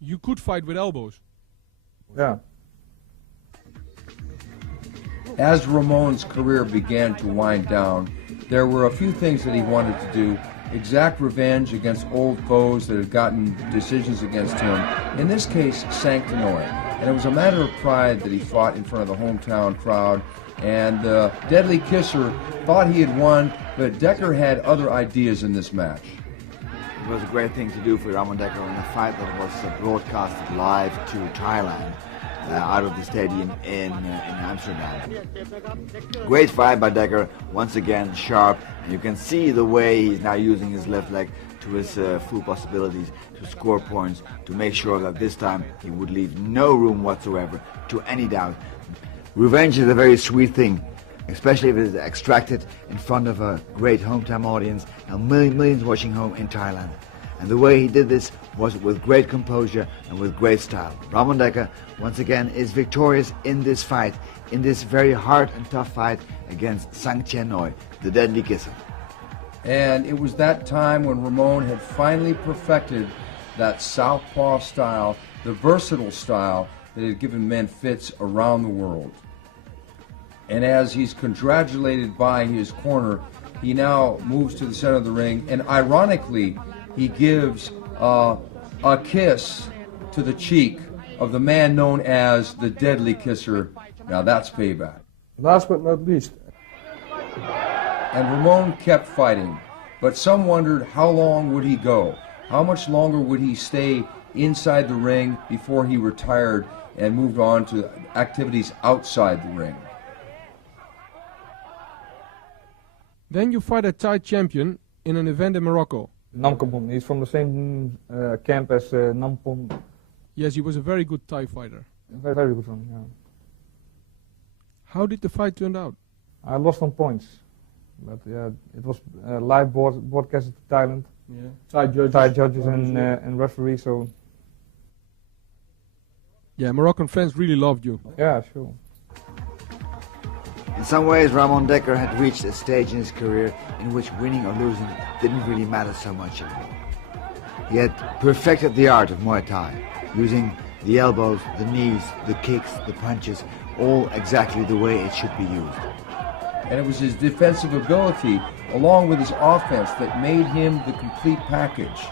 You could fight with elbows? Yeah. As Ramon's career began to wind down, there were a few things that he wanted to do. Exact revenge against old foes that had gotten decisions against him. In this case, Sang Chenoy. And it was a matter of pride that he fought in front of the hometown crowd. And Deadly Kisser thought he had won, but Dekker had other ideas in this match. It was a great thing to do for Ramon Dekkers in a fight that was broadcasted live to Thailand out of the stadium in Amsterdam. Great fight by Dekker, once again sharp, and you can see the way he's now using his left leg to his full possibilities to score points, to make sure that this time he would leave no room whatsoever to any doubt. Revenge is a very sweet thing, especially if it is extracted in front of a great hometown audience and millions watching home in Thailand. And the way he did this was with great composure and with great style. Ramon Dekkers, once again, is victorious in this fight, in this very hard and tough fight against Sang Chenoy, the Deadly Kisser. And it was that time when Ramon had finally perfected that southpaw style, the versatile style that had given men fits around the world. And as he's congratulated by his corner, he now moves to the center of the ring, and ironically, he gives a kiss to the cheek of the man known as the Deadly Kisser. Now that's payback. Last but not least. And Ramon kept fighting, but some wondered how long would he go? How much longer would he stay inside the ring before he retired and moved on to activities outside the ring? Then you fight a Thai champion in an event in Morocco. Namkabon, he's from the same camp as Nampon. Yes, he was a very good Thai fighter. Very, very good one, yeah. How did the fight turn out? I lost on points, but yeah, it was live broadcasted to Thailand. Yeah. Thai judges and referees, so... Yeah, Moroccan fans really loved you. Yeah, sure. In some ways, Ramon Dekkers had reached a stage in his career in which winning or losing didn't really matter so much anymore. He had perfected the art of Muay Thai, using the elbows, the knees, the kicks, the punches, all exactly the way it should be used. And it was his defensive ability, along with his offense, that made him the complete package.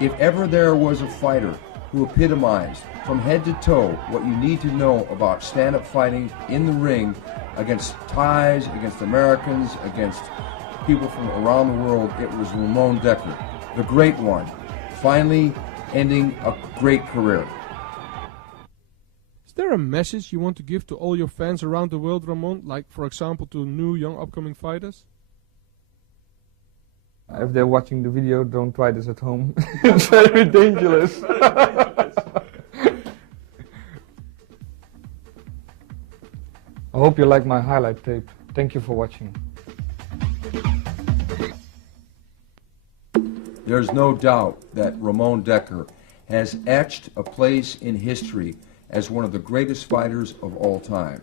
If ever there was a fighter who epitomized from head to toe what you need to know about stand-up fighting in the ring against Thais, against Americans, against people from around the world, it was Ramon Dekkers, the great one, finally ending a great career. Is there a message you want to give to all your fans around the world, Ramon? Like, for example, to new, young, upcoming fighters? If they're watching the video, don't try this at home. It's very dangerous. I hope you like my highlight tape. Thank you for watching. There's no doubt that Ramon Dekkers has etched a place in history as one of the greatest fighters of all time.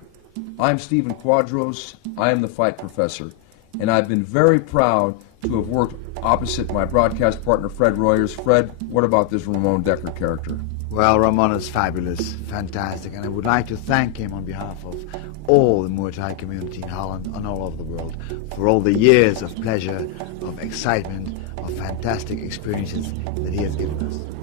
I'm Stephen Quadros. I am the Fight Professor. and I've been very proud to have worked opposite my broadcast partner, Fred Royers. Fred, what about this Ramon Dekkers character? Well, Ramon is fabulous, fantastic, and I would like to thank him on behalf of all the Muay Thai community in Holland and all over the world for all the years of pleasure, of excitement, of fantastic experiences that he has given us.